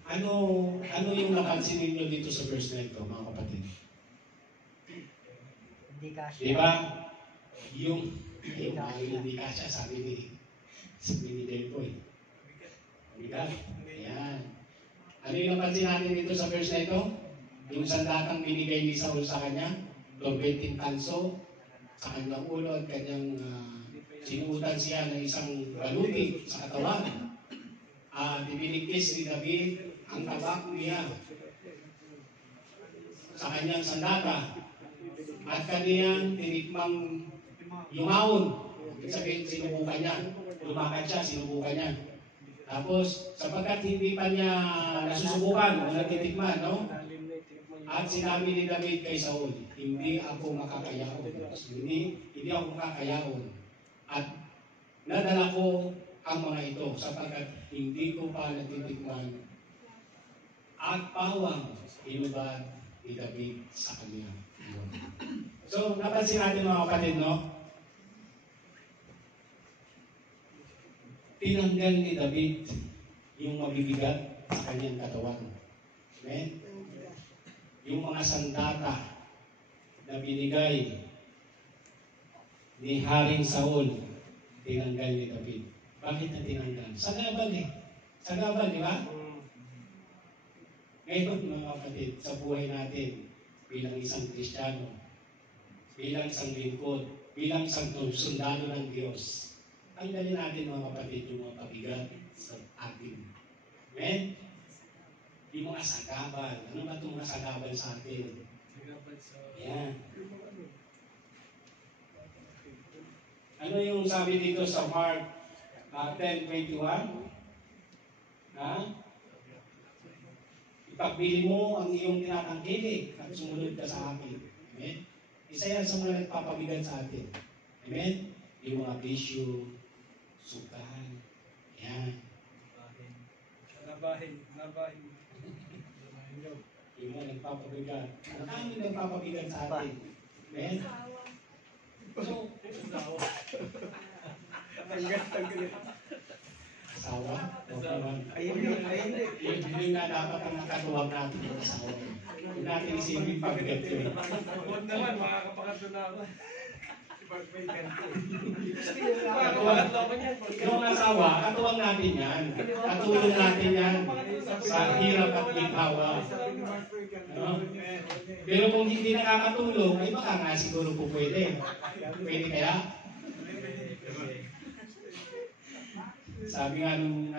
Ano yung napansin ninyo dito sa verse na ito, mga kapatid? Hindi kasya. Di ba? Yung hindi kasya, sabi ni Delpoy. Bigat. Ayan. Ano yung napansin natin dito sa verse na ito? Yung sandatang binigay ni Saul sa kanya, torbenting tanso sa kanyang ulo at kanyang sinuutan siya ng isang baluti sa katawan. At ibinigkis ni David ang tabak niya sa kanyang sandata at kaniyang tinikmang yumawon. Ibig sabihin, sinubukan niya. Lumakad siya, sinubukan niya. Tapos, sapagkat hindi pa niya nasusubukan o natitikman, no? At sinabi ni David kay Saul, hindi ako makakayaon. Hindi ako makakayaon. At nadala ko ang mga ito sapagkat hindi ko pa natitikman at pawang inubad ni David sa kanya. So, napansin natin mga kapatid, no? Tinanggal ni David yung mabibigat sa kanyang katawan. Amen? Yung mga sandata na binigay ni Haring Saul, tinanggal ni David. Bakit na tinanggal? Sagabal eh. Sagabal, di ba? Ngayon, mga kapatid, sa buhay natin, bilang isang Kristiyano, bilang isang lingkod, bilang isang sundalo ng Diyos, tanggalin natin mga kapatid yung mga pabigat sa atin. Amen? Yung mga sagabal. Ano ba itong mga sagabal sa atin? Yan. Ano yung sabi dito sa Mark 10:21? Ipagbili mo ang iyong tinatangkilik at sumunod ka sa akin. Amen? Isa yan sa mga nagpapabigat sa atin. Amen? Yung mga bisyo, sukahan. Yan. Labahin. Yung mga nagpapabigat. Ang kami nagpapabigat sa atin. Amen? So, Tanggal. asawa? O naman. Ayun. Yun nga dapat ang nakatuwag natin yung asawa. Kung natin isipin pabigat yun. Huwag naman, makakapangatlo na ako. Yung asawa, katuwang natin yan. Katulong natin yan sa hirap at ikawa. Ano? Pero kung hindi nakakatulong, ay baka nga siguro po pwede. Pwede kaya? Sabi nga ng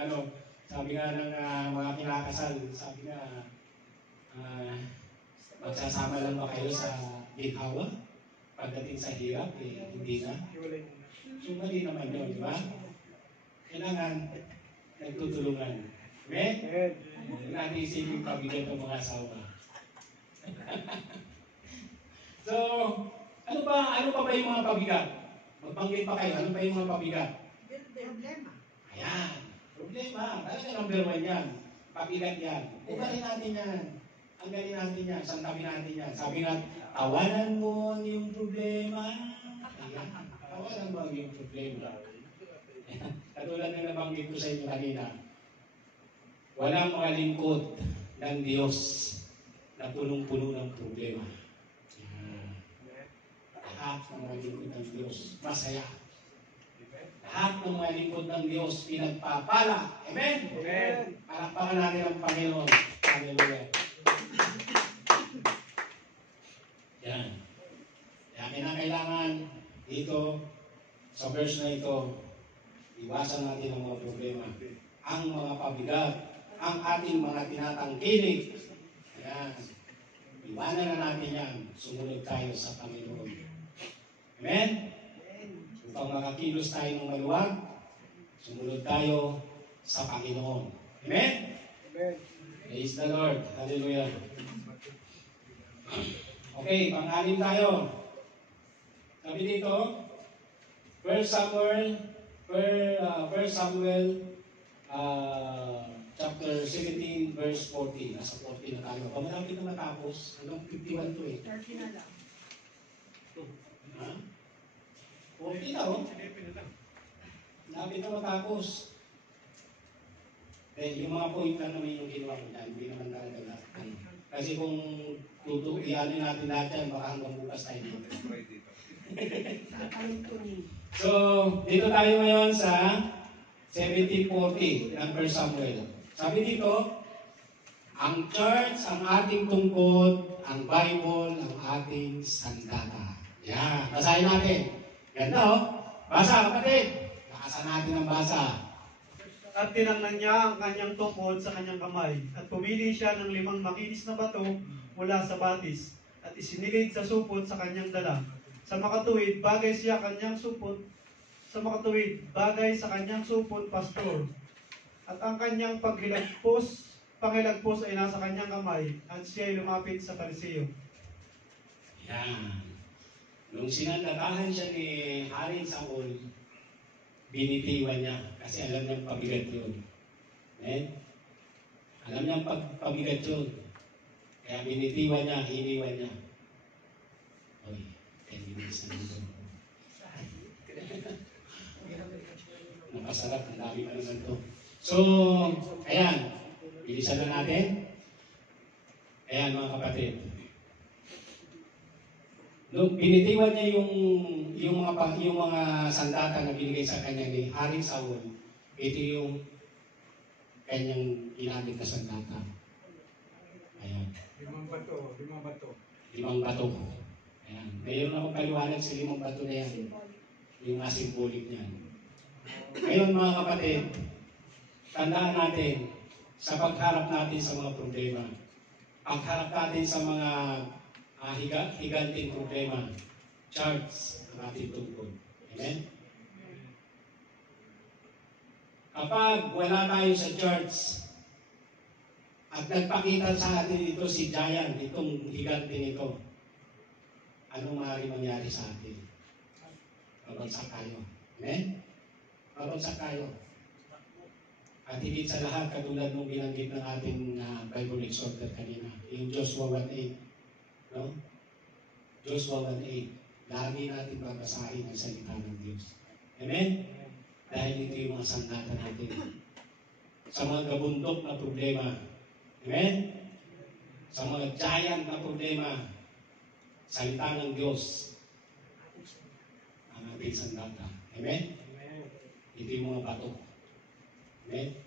mga kinakasal, sabi nga, magsasama lang ba kayo sa ginhawa? Pagdating sa hirap, hindi na. So, mali naman yun, di ba? Kailangan nagtutulungan. Amen? Huwag natin isipin pabigat ng mga asawa. So, ano pa ba yung mga pabigat? Magbanggit pa kayo, ano pa yung mga pabigat? Problema. Ayan, problema. Talaga number 1 yan. Pabigat yan. Ugalin natin yan. Tanggalin natin yan. Santabi natin yan. Sabi nga, tawanan mo yung problema. Ayan. Tawanan mo yung problema. Katulad na nabanggit ko sa inyo kanina, walang mga lingkod ng Diyos na punong-puno ng problema. Lahat ng mga lingkod ng Diyos, masaya. Lahat ng mga lingkod ng Diyos, pinagpapala. Amen? Amen. Palakpakan natin ang Panginoon. Hallelujah. Yan. Kaya kinakailangan dito, sa verse na ito, iwasan natin ang mga problema. Ang mga pabigat, ang ating mga tinatangkilik. Ayan. Iwanan na natin yan. Sumunod tayo sa Panginoon. Amen? Upang makakilos tayo ng maluwag, sumunod tayo sa Panginoon. Amen? Amen. Praise the Lord. Hallelujah. Okay, pang-anim tayo. Sabi dito, 1 Samuel chapter 17 verse 14. Nasa 14 na tayo. Malapit na matapos. Hanggang 51 to eh. 30 na lang. Ha? 14 na oh. Malapit na matapos. Yung mga point lang naman yung ginawa ko dyan. Hindi naman talaga lahat. Kasi kung tutukianin natin lahat yan, baka hanggang bukas tayo dito. So, dito tayo ngayon sa 1740 ng 1 Samuel. Sabi dito, ang church, ang ating tungkod, ang Bible, ang ating sandata. Yan, basahin natin. Ganda oh. Basa, kapatid. Lakasan natin ang basa. At tinangnan niya ang kanyang tungkod sa kanyang kamay, at pumili siya ng 5 makinis na bato mula sa batis, at isinilid sa supot sa kanyang dala. Sa makatuwid, bagay siya kanyang supot, sa makatuwid, bagay sa kanyang supot, pastor. At ang kanyang pangilagpos ay nasa kanyang kamay, at siya ay lumapit sa Pariseo. Yan. Nung sinandatahan siya ni Haring Saul, binitiwan niya kasi alam niyang pabigat yun. Alam niyang pabigat yun. Kaya binitiwan niya, hiniwan niya. Uy, 10 minutes na dito. Napasarap, ang dami pa naman to. So, ayan. Bilisan na natin. Ayan mga kapatid. Nung binitiwan niya yung mga sandata na binigay sa kanya ni Haring Saul, ito yung kanyang ginamit na sandata. Ayan. 5 bato. 5 bato. Ayan. Mayroon akong paliwanag sa 5 bato na yan. Yung mga symbolic niyan. Ngayon mga kapatid, tandaan natin sa pagharap natin sa mga problema, pagharap natin sa mga higanting problema, charts ang ating tungkol. Amen? Kapag wala tayo sa church at nagpakita sa atin ito si Giant, itong higanting ito, anong maaaring mangyari sa atin? Babagsak tayo. Amen? Babagsak tayo. At higit sa lahat, katulad nung binanggit ng ating Bible exhorter kanina, yung Joshua 1:8. No? Joshua 1:8. Lagi natin babasahin ang salita ng Diyos. Amen? Dahil ito yung mga sandata natin. Sa mga gabundok na problema. Amen? Sa mga giant na problema, salita ng Diyos ang ating sandata. Amen? Ito yung mga bato. Amen?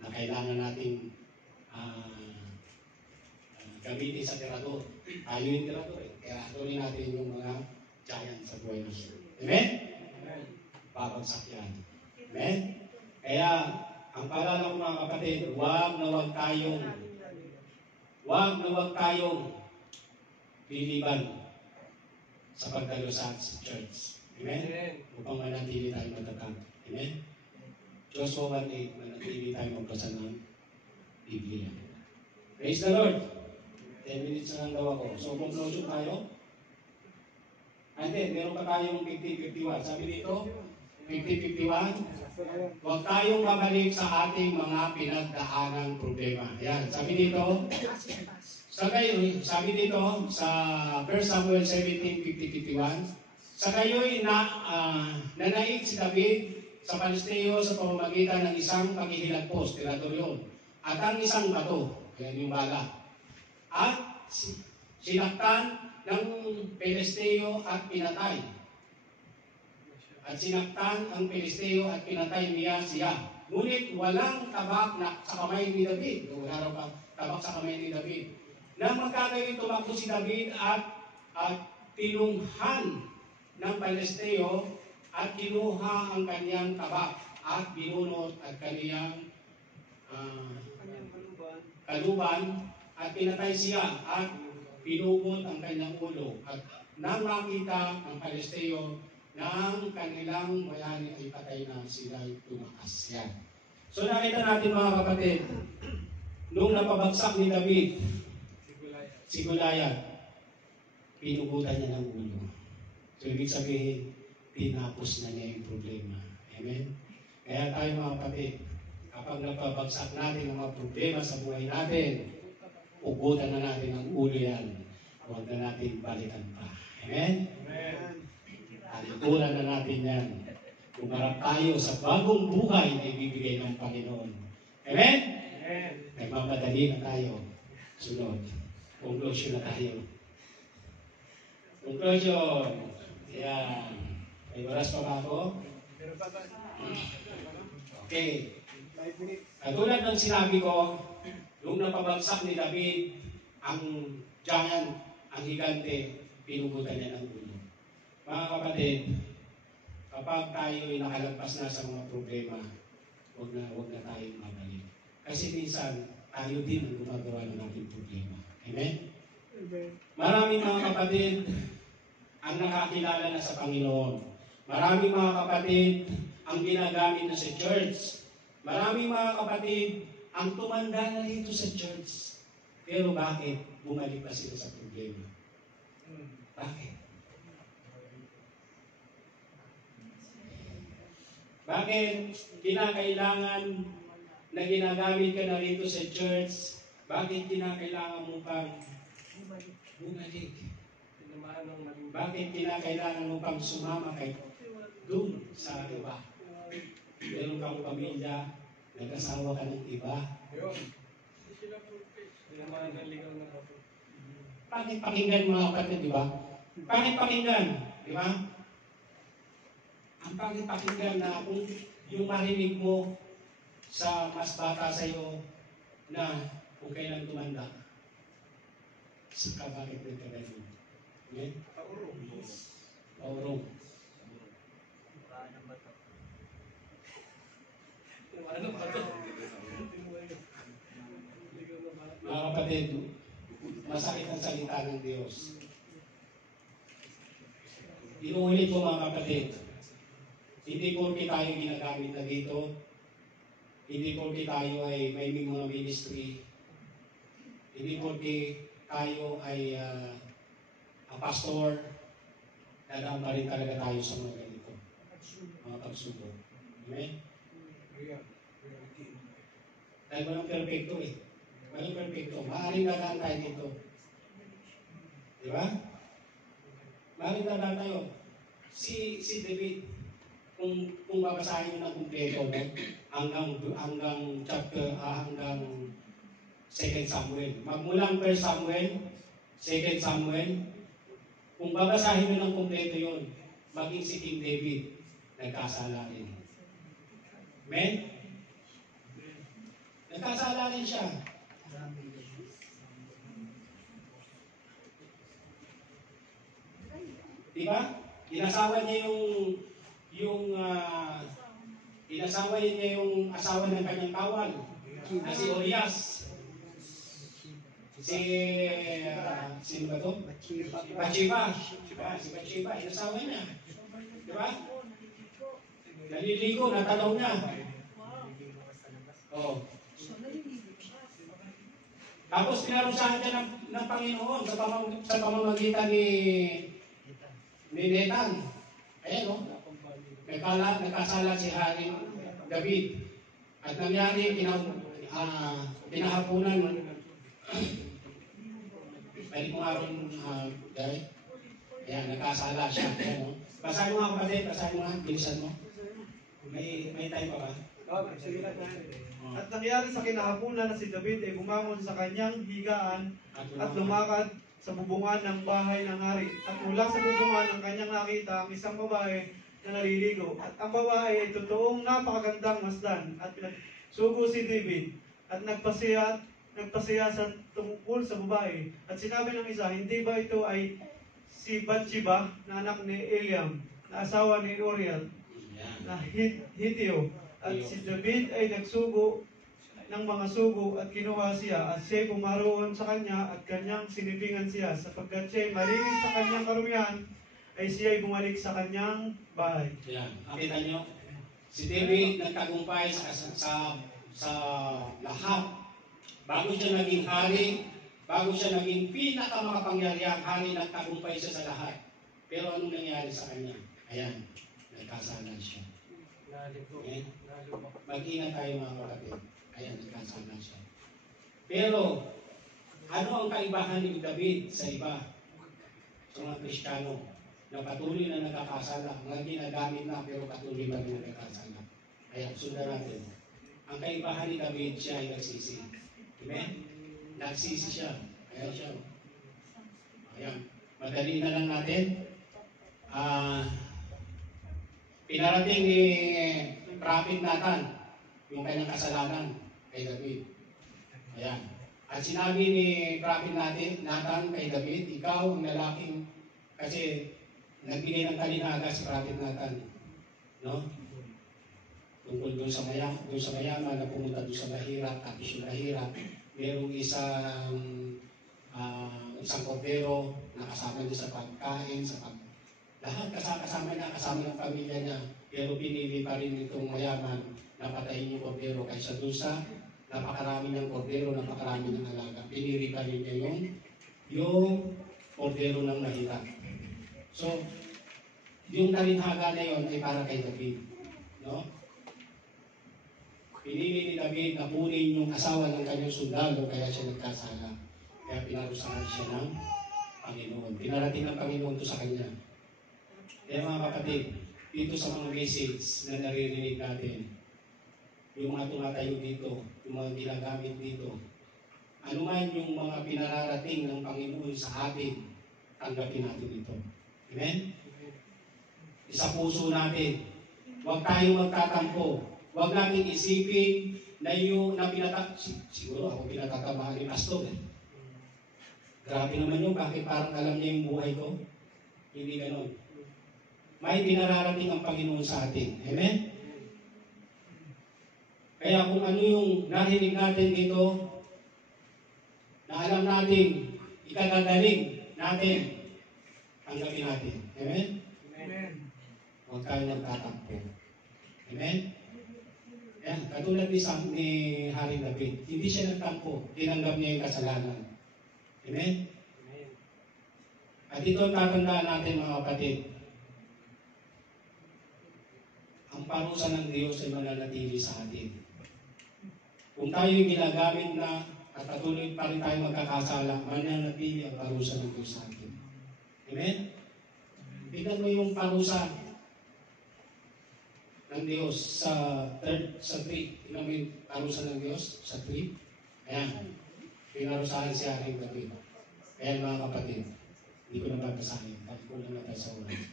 Na kailangan nating gamitin sa tirador. Tayo yung tirador eh. Tiradorin natin yung mga giant sa buhay natin. Amen? Babagsak yan. Amen? Kaya, ang paalala ko mga kapatid, huwag na huwag tayong liliban sa pagdalo sa church. Amen? Upang manatili tayo matatag. Amen? Joshua 1:8, manatili tayo magbasa ng Biblia. Praise the Lord! 10 minutes na lang daw ako. So, conclusion tayo. Hindi, meron pa tayong 50-51. Sabi dito, 50-51, huwag tayong mabalik sa ating mga pinagdaanang problema. Yan, sabi dito, sabi dito sa 1 Samuel 17:50-51, sa kayo'y nanaig si David sa Palesteo sa pamamagitan ng isang paghihilagpos, tirador yun, at ang isang bato, yan yung bala. At sinaktan ng Pelisteo at pinatay. At sinaktan ang Pelisteo at pinatay niya siya. Ngunit walang tabak na sa kamay ni David. Wala raw tabak sa kamay ni David. Nang magkagayon tumakbo si David at tinunghan ng Pelisteo at kinuha ang kanyang tabak at binunot at kaniyang Kanyang kaluban at pinatay siya at pinugod ang kanyang ulo. At nang makita ang Palesteo ng kanilang bayani ay patay na, sila ay tumakas. Yan. So nakita natin mga kapatid, nung napabagsak ni David, si Goliath, pinugutan niya ng ulo. So ibig sabihin, tinapos na niya yung problema. Amen? Kaya tayo mga kapatid, kapag napabagsak natin ang mga problema sa buhay natin, ugutan na natin ang ulo yan. Huwag na natin balikan pa. Amen? Amen. Talikuran na natin yan. Umarap tayo sa bagong buhay na ibibigay ng Panginoon. Amen? Amen. Nagmamadali na tayo. Sunod. Conclusion na tayo. Conclusion. Yan. May oras pa ba ako? Okay. Katulad ng sinabi ko, nung napabagsak ni David, ang giant, ang higante, pinugutan niya ng ulo. Mga kapatid, kapag tayo ay nakalagpas na sa mga problema, huwag na tayo mabalik. Kasi minsan, tayo din ang gumagawa ng ating problema. Amen? Maraming mga kapatid ang nakakilala na sa Panginoon. Maraming mga kapatid ang ginagamit na sa church. Maraming mga kapatid ang tumanda na dito sa church. Pero bakit bumalik pa sila sa problema? Bakit? Bakit kinakailangan na ginagamit ka na rito sa church? Bakit kinakailangan mo pang bumalik? Bakit kinakailangan mo pang sumama kay doon sa iba? Meron kang pamilya, nag-asawa ka ng iba. Bakit pakinggan mga kapatid, di ba? Bakit pakinggan? Di ba? Ang bakit pakinggan na kung yung marinig mo sa mas bata sa iyo na kung kailan tumanda, saka bakit rin ka ganun? Okay? Paurong. Mga kapatid, masakit ang salita ng Diyos. Inuulit ko mga kapatid, hindi porke tayo ginagamit na dito, hindi porke tayo ay may mga ministry, hindi porke tayo ay pastor, dadaan pa rin talaga tayo sa mga ganito, mga pagsubok. Amen? Dahil walang perfecto eh. Walang perfecto. Maaaring dadaan tayo dito. Di ba? Maaaring dadaan tayo. Si David, kung babasahin nyo ng kumpleto, no? hanggang chapter, hanggang 2 Samuel. Magmulang 1 Samuel, 2 Samuel, kung babasahin nyo ng kumpleto yun, maging si King David, nagkasala rin. Amen? Nagkasala rin siya. Diba? Inasawa niya yung asawa ng kanyang kawal na si Urias. Sino ba to? Bathsheba. Si Bathsheba, inasawa niya. Diba? Naliligo, natalaw niya. Oh. Tapos pinarusahan siya ng Panginoon sa pamamagitan ni Nathan. Ayan, no? Nagkasala si Hari David. At nangyari, pinahapunan. Balik mo nga rin, David. Ayan, nagkasala siya. Ayan, no? Basahin mo nga kapatid, basahin mo nga, bilisan mo. May time pa ba? At nangyari sa kinahapunan na si David ay bumangon sa kanyang higaan at lumakad sa bubungan ng bahay ng hari. At mula sa bubungan ng kanyang nakita ang isang babae na naliligo. At ang babae ay totoong napakagandang masdan. At pinagsugo si David at nagpasiya sa tungkol sa babae. At sinabi ng isa, hindi ba ito ay si Bathsheba na anak ni Eliam, na asawa ni Uriel, na Hitio? At si David ay nagsugo ng mga sugo at kinuha siya at siya'y pumaroon sa kanya at kanyang sinipingan siya sapagkat siya'y malinis sa kanyang karumihan ay siya'y bumalik sa kanyang bahay. Yan. Nakita nyo? Si David nagtagumpay sa lahat. Bago siya naging hari, bago siya naging pinakamakapangyarihang hari, nagtagumpay siya sa lahat. Pero anong nangyari sa kanya? Ayan, nagkasala siya. Okay? Mag-ingat tayo mga kapatid. Ayan, nagkasala siya. Pero, ano ang kaibahan ni David sa iba? Sa mga Kristiyano na patuloy na nagkakasala, mga ginagamit na pero patuloy pa rin nagkakasala. Kaya sundan natin. Ang kaibahan ni David, siya ay nagsisi. Amen? Nagsisi siya. Ayan siya. Ayan. Madali na lang natin. Pinarating ni Prophet Nathan yung kanyang kasalanan kay David. Ayan. At sinabi ni Prophet Nathan kay David, ikaw ang lalaking, kasi nagbigay ng kalinaga si Prophet Nathan. No? Tungkol doon sa mayaman na pumunta doon sa mahirap, tapos yung mahirap, merong isang kordero na kasama niya sa pagkain, lahat kasama niya, kasama ng pamilya niya, pero pinili pa rin itong mayaman na patayin yung kordero kaysa doon sa napakarami ng kordero, napakarami ng alaga. Pinili pa rin niya yung kordero ng mahirap. So, yung talinhaga na yun ay para kay David. No? Pinili ni David na kunin yung asawa ng kanyang sundalo, kaya siya nagkasala. Kaya pinarusahan siya ng Panginoon. Pinarating ng Panginoon to sa kanya. Kaya mga kapatid, dito sa mga message na naririnig natin, yung mga tumatayo dito, yung mga ginagamit dito, anuman yung mga pinararating ng Panginoon sa atin, tanggapin natin ito. Amen? Isa puso natin. Huwag tayong magtatampo. Huwag natin isipin na yung siguro ako pinatatamaan ni Pastor. Grabe naman yun, bakit parang alam niya yung buhay ko? Hindi ganon. May pinararating ang Panginoon sa atin. Amen? Kaya kung ano yung narinig natin dito, na alam natin, ikagagaling natin, tanggapin natin. Amen? Amen. Huwag tayo nagtatampo. Amen? Yan, katulad ni Haring David, hindi siya nagtampo, tinanggap niya yung kasalanan. Amen? At ito ang tatandaan natin mga kapatid. Ang parusa ng Diyos ay mananatili sa atin. Kung tayo yung ginagamit na at patuloy pa rin tayo magkakasala, mananatili ang parusa ng Diyos sa atin. Amen? Tignan mo yung parusa ng Diyos sa 3. Tignan mo yung parusa ng Diyos sa 3. Ayan. Pinarusahan si Haring David. Ayan mga kapatid. Hindi ko na babasahin. Dahil ko lang natin sa oras.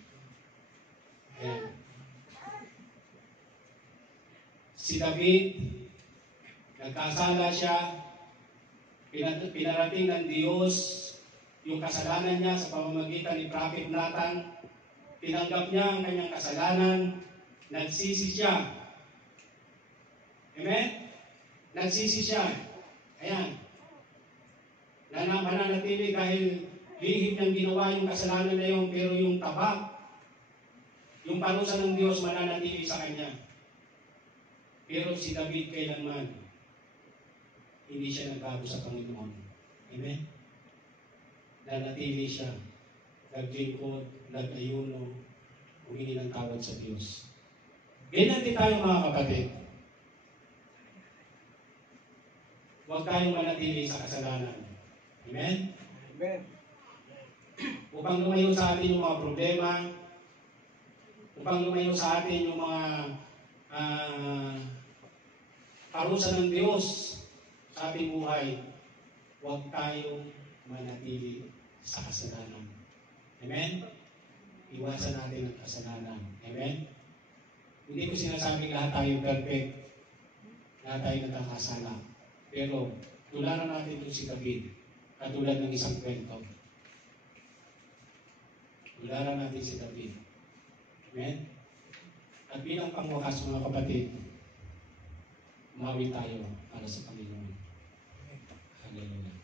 Ayan. Si David, nagkasala siya, pinarating ng Diyos yung kasalanan niya sa pamamagitan ni Prophet Nathan. Tinanggap niya ang kanyang kasalanan, nagsisi siya. Amen? Nagsisi siya. Ayan. Mananatili dahil lihim niyang ginawa yung kasalanan na yun, pero yung tabak, yung parusa ng Diyos mananatili sa kanya. Pero si David kailanman, hindi siya nagbago sa Panginoon. Amen? Nanatili siya. Naglingkod, nag-ayuno, humingi ng tawad sa Diyos. Ganyan din tayo mga kapatid. Huwag tayong manatili sa kasalanan. Amen? Amen. Upang lumayo sa atin yung mga problema, upang lumayo sa atin yung mga parusa ng Diyos sa ating buhay, huwag tayong manatili sa kasalanan. Amen? Iwasan natin ang kasalanan. Amen? Hindi ko sinasabing lahat tayo perfect, lahat tayo nagkakasala. Pero, tularan natin ito si David, katulad ng isang kwento. Tularan natin si David. Amen? At bilang pangwakas mga kapatid, umawi tayo para sa Panginoon. Hallelujah.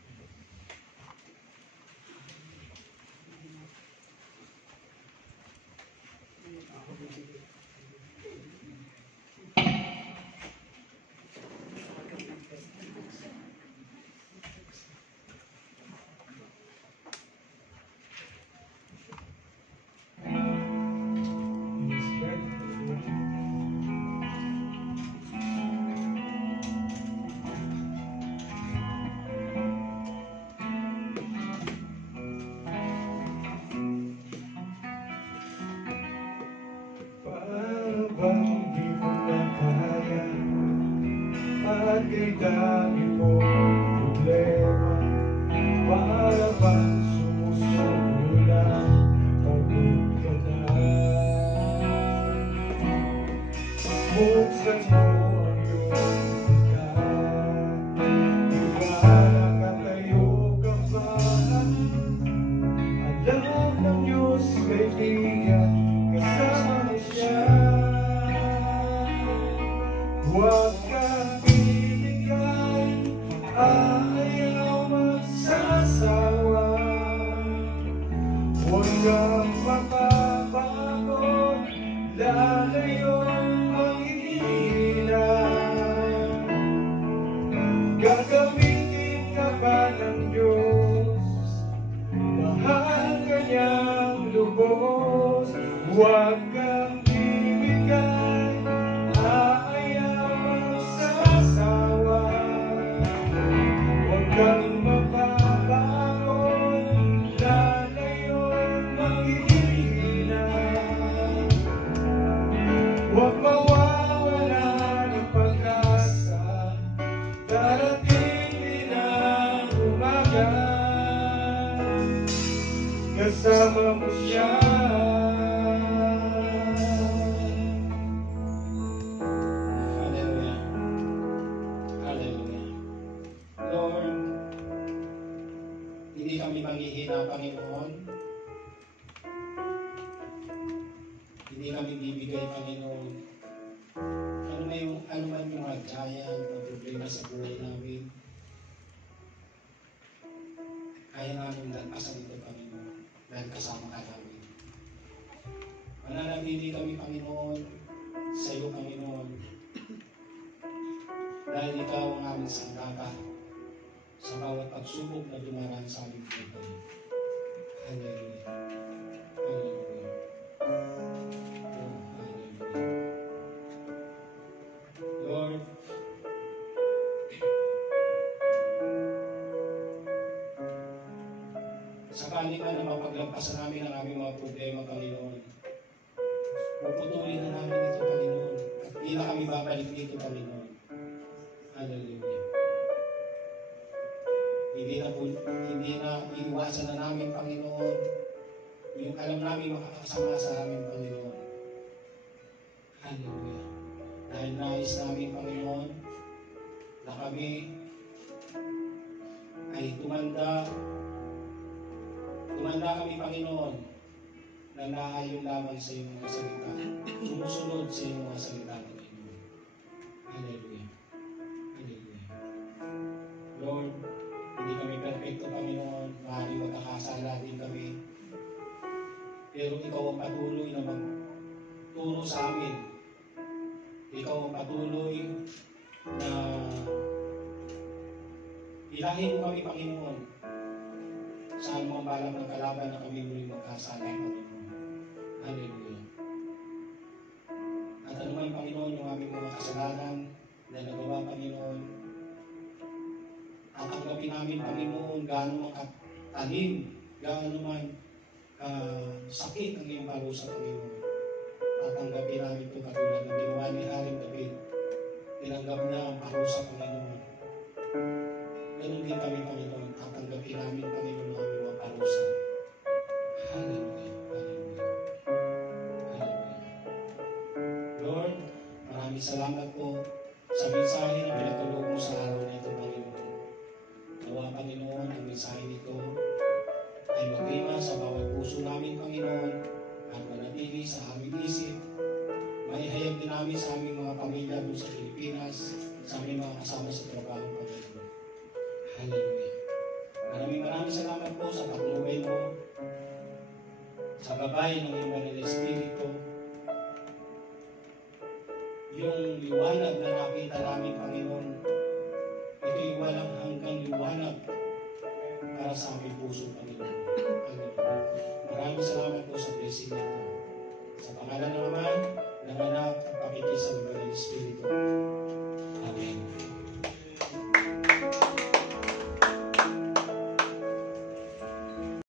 Parang di mo na kaya at kay dami mong problema, para bang sumusulan pagod ka na. Buksan mo ang iyong mata, iba nakatayo ka ba? Alam ng Diyos, kaibigan, kasama mo siya. Huwag kang ibigay, ayaw magsasawa. Huwag kang mapapagod, lalayong manghihina. Gagamitin ka ba ng Diyos? Mahal ka niyang lubos. Huwag kang ibigay, ayaw magsasawa. Huwag kang mapapagod, lalayong manghihina. Huwag mawawala ng pag-asa, darating din ang umaga. Kasama mo siya. Hallelujah. Hallelujah. Lord, hindi kami manghihina, Panginoon. Hindi kami bibigay, Panginoon. Ano man yung mga giant, mga problema sa buhay namin. Kaya namin lagpasan ito, Panginoon, dahil kasama ka namin. Mananatili kami, Panginoon, sa iyo, Panginoon, dahil ikaw ang aming sanggata sa bawat pagsubok na dumaraan sa aming buhay. Hallelujah. Hallelujah. Oh, hallelujah. Lord, sakali man na mapaglagpasan namin ang aming mga problema, Panginoon, puputulin na namin ito, Panginoon, at hindi na kami babalik dito, Panginoon. Hallelujah. Hindi na iiwasan na namin, Panginoon, yung alam namin makakasama sa amin, Panginoon. Hallelujah. Dahil nais namin, Panginoon, na kami ay tumanda kami, Panginoon, na naayon lamang sa iyong mga salita, sumusunod sa iyong mga salita, Panginoon. Hallelujah. Hallelujah. Lord, hindi kami perfecto, Panginoon. Maaaring magkakasala din kami. Pero ikaw ang patuloy na magturo sa amin. Ikaw ang patuloy na ilahin mo kami, Panginoon, sa anumang balang ng kalaban na kami muling magkasala, Panginoon. Hallelujah. At anuman, Panginoon, yung aming mga kasalanan na nagawa, Panginoon, tatanggapin namin, Panginoon, gaano man katalim, gaano man sakit ang iyong parusa, Panginoon. Tatanggapin namin ito katulad ng ginawa ni Haring David. Tinanggap niya ang parusa, Panginoon. Ganun din kami, Panginoon. Tatanggapin namin, Panginoon, ang aming mga parusa. Hallelujah. Hallelujah. Hallelujah. Lord, maraming salamat po sa mensahe na pinatulog mo sa araw na ito, Panginoon. Nawa, Panginoon, ang mensahe nito ay maglima sa bawat puso namin, Panginoon, at manatili sa aming isip. Maihayag din namin sa aming mga pamilya doon sa Pilipinas, sa aming sa gabay ng iyong banal na Espiritu, yung liwanag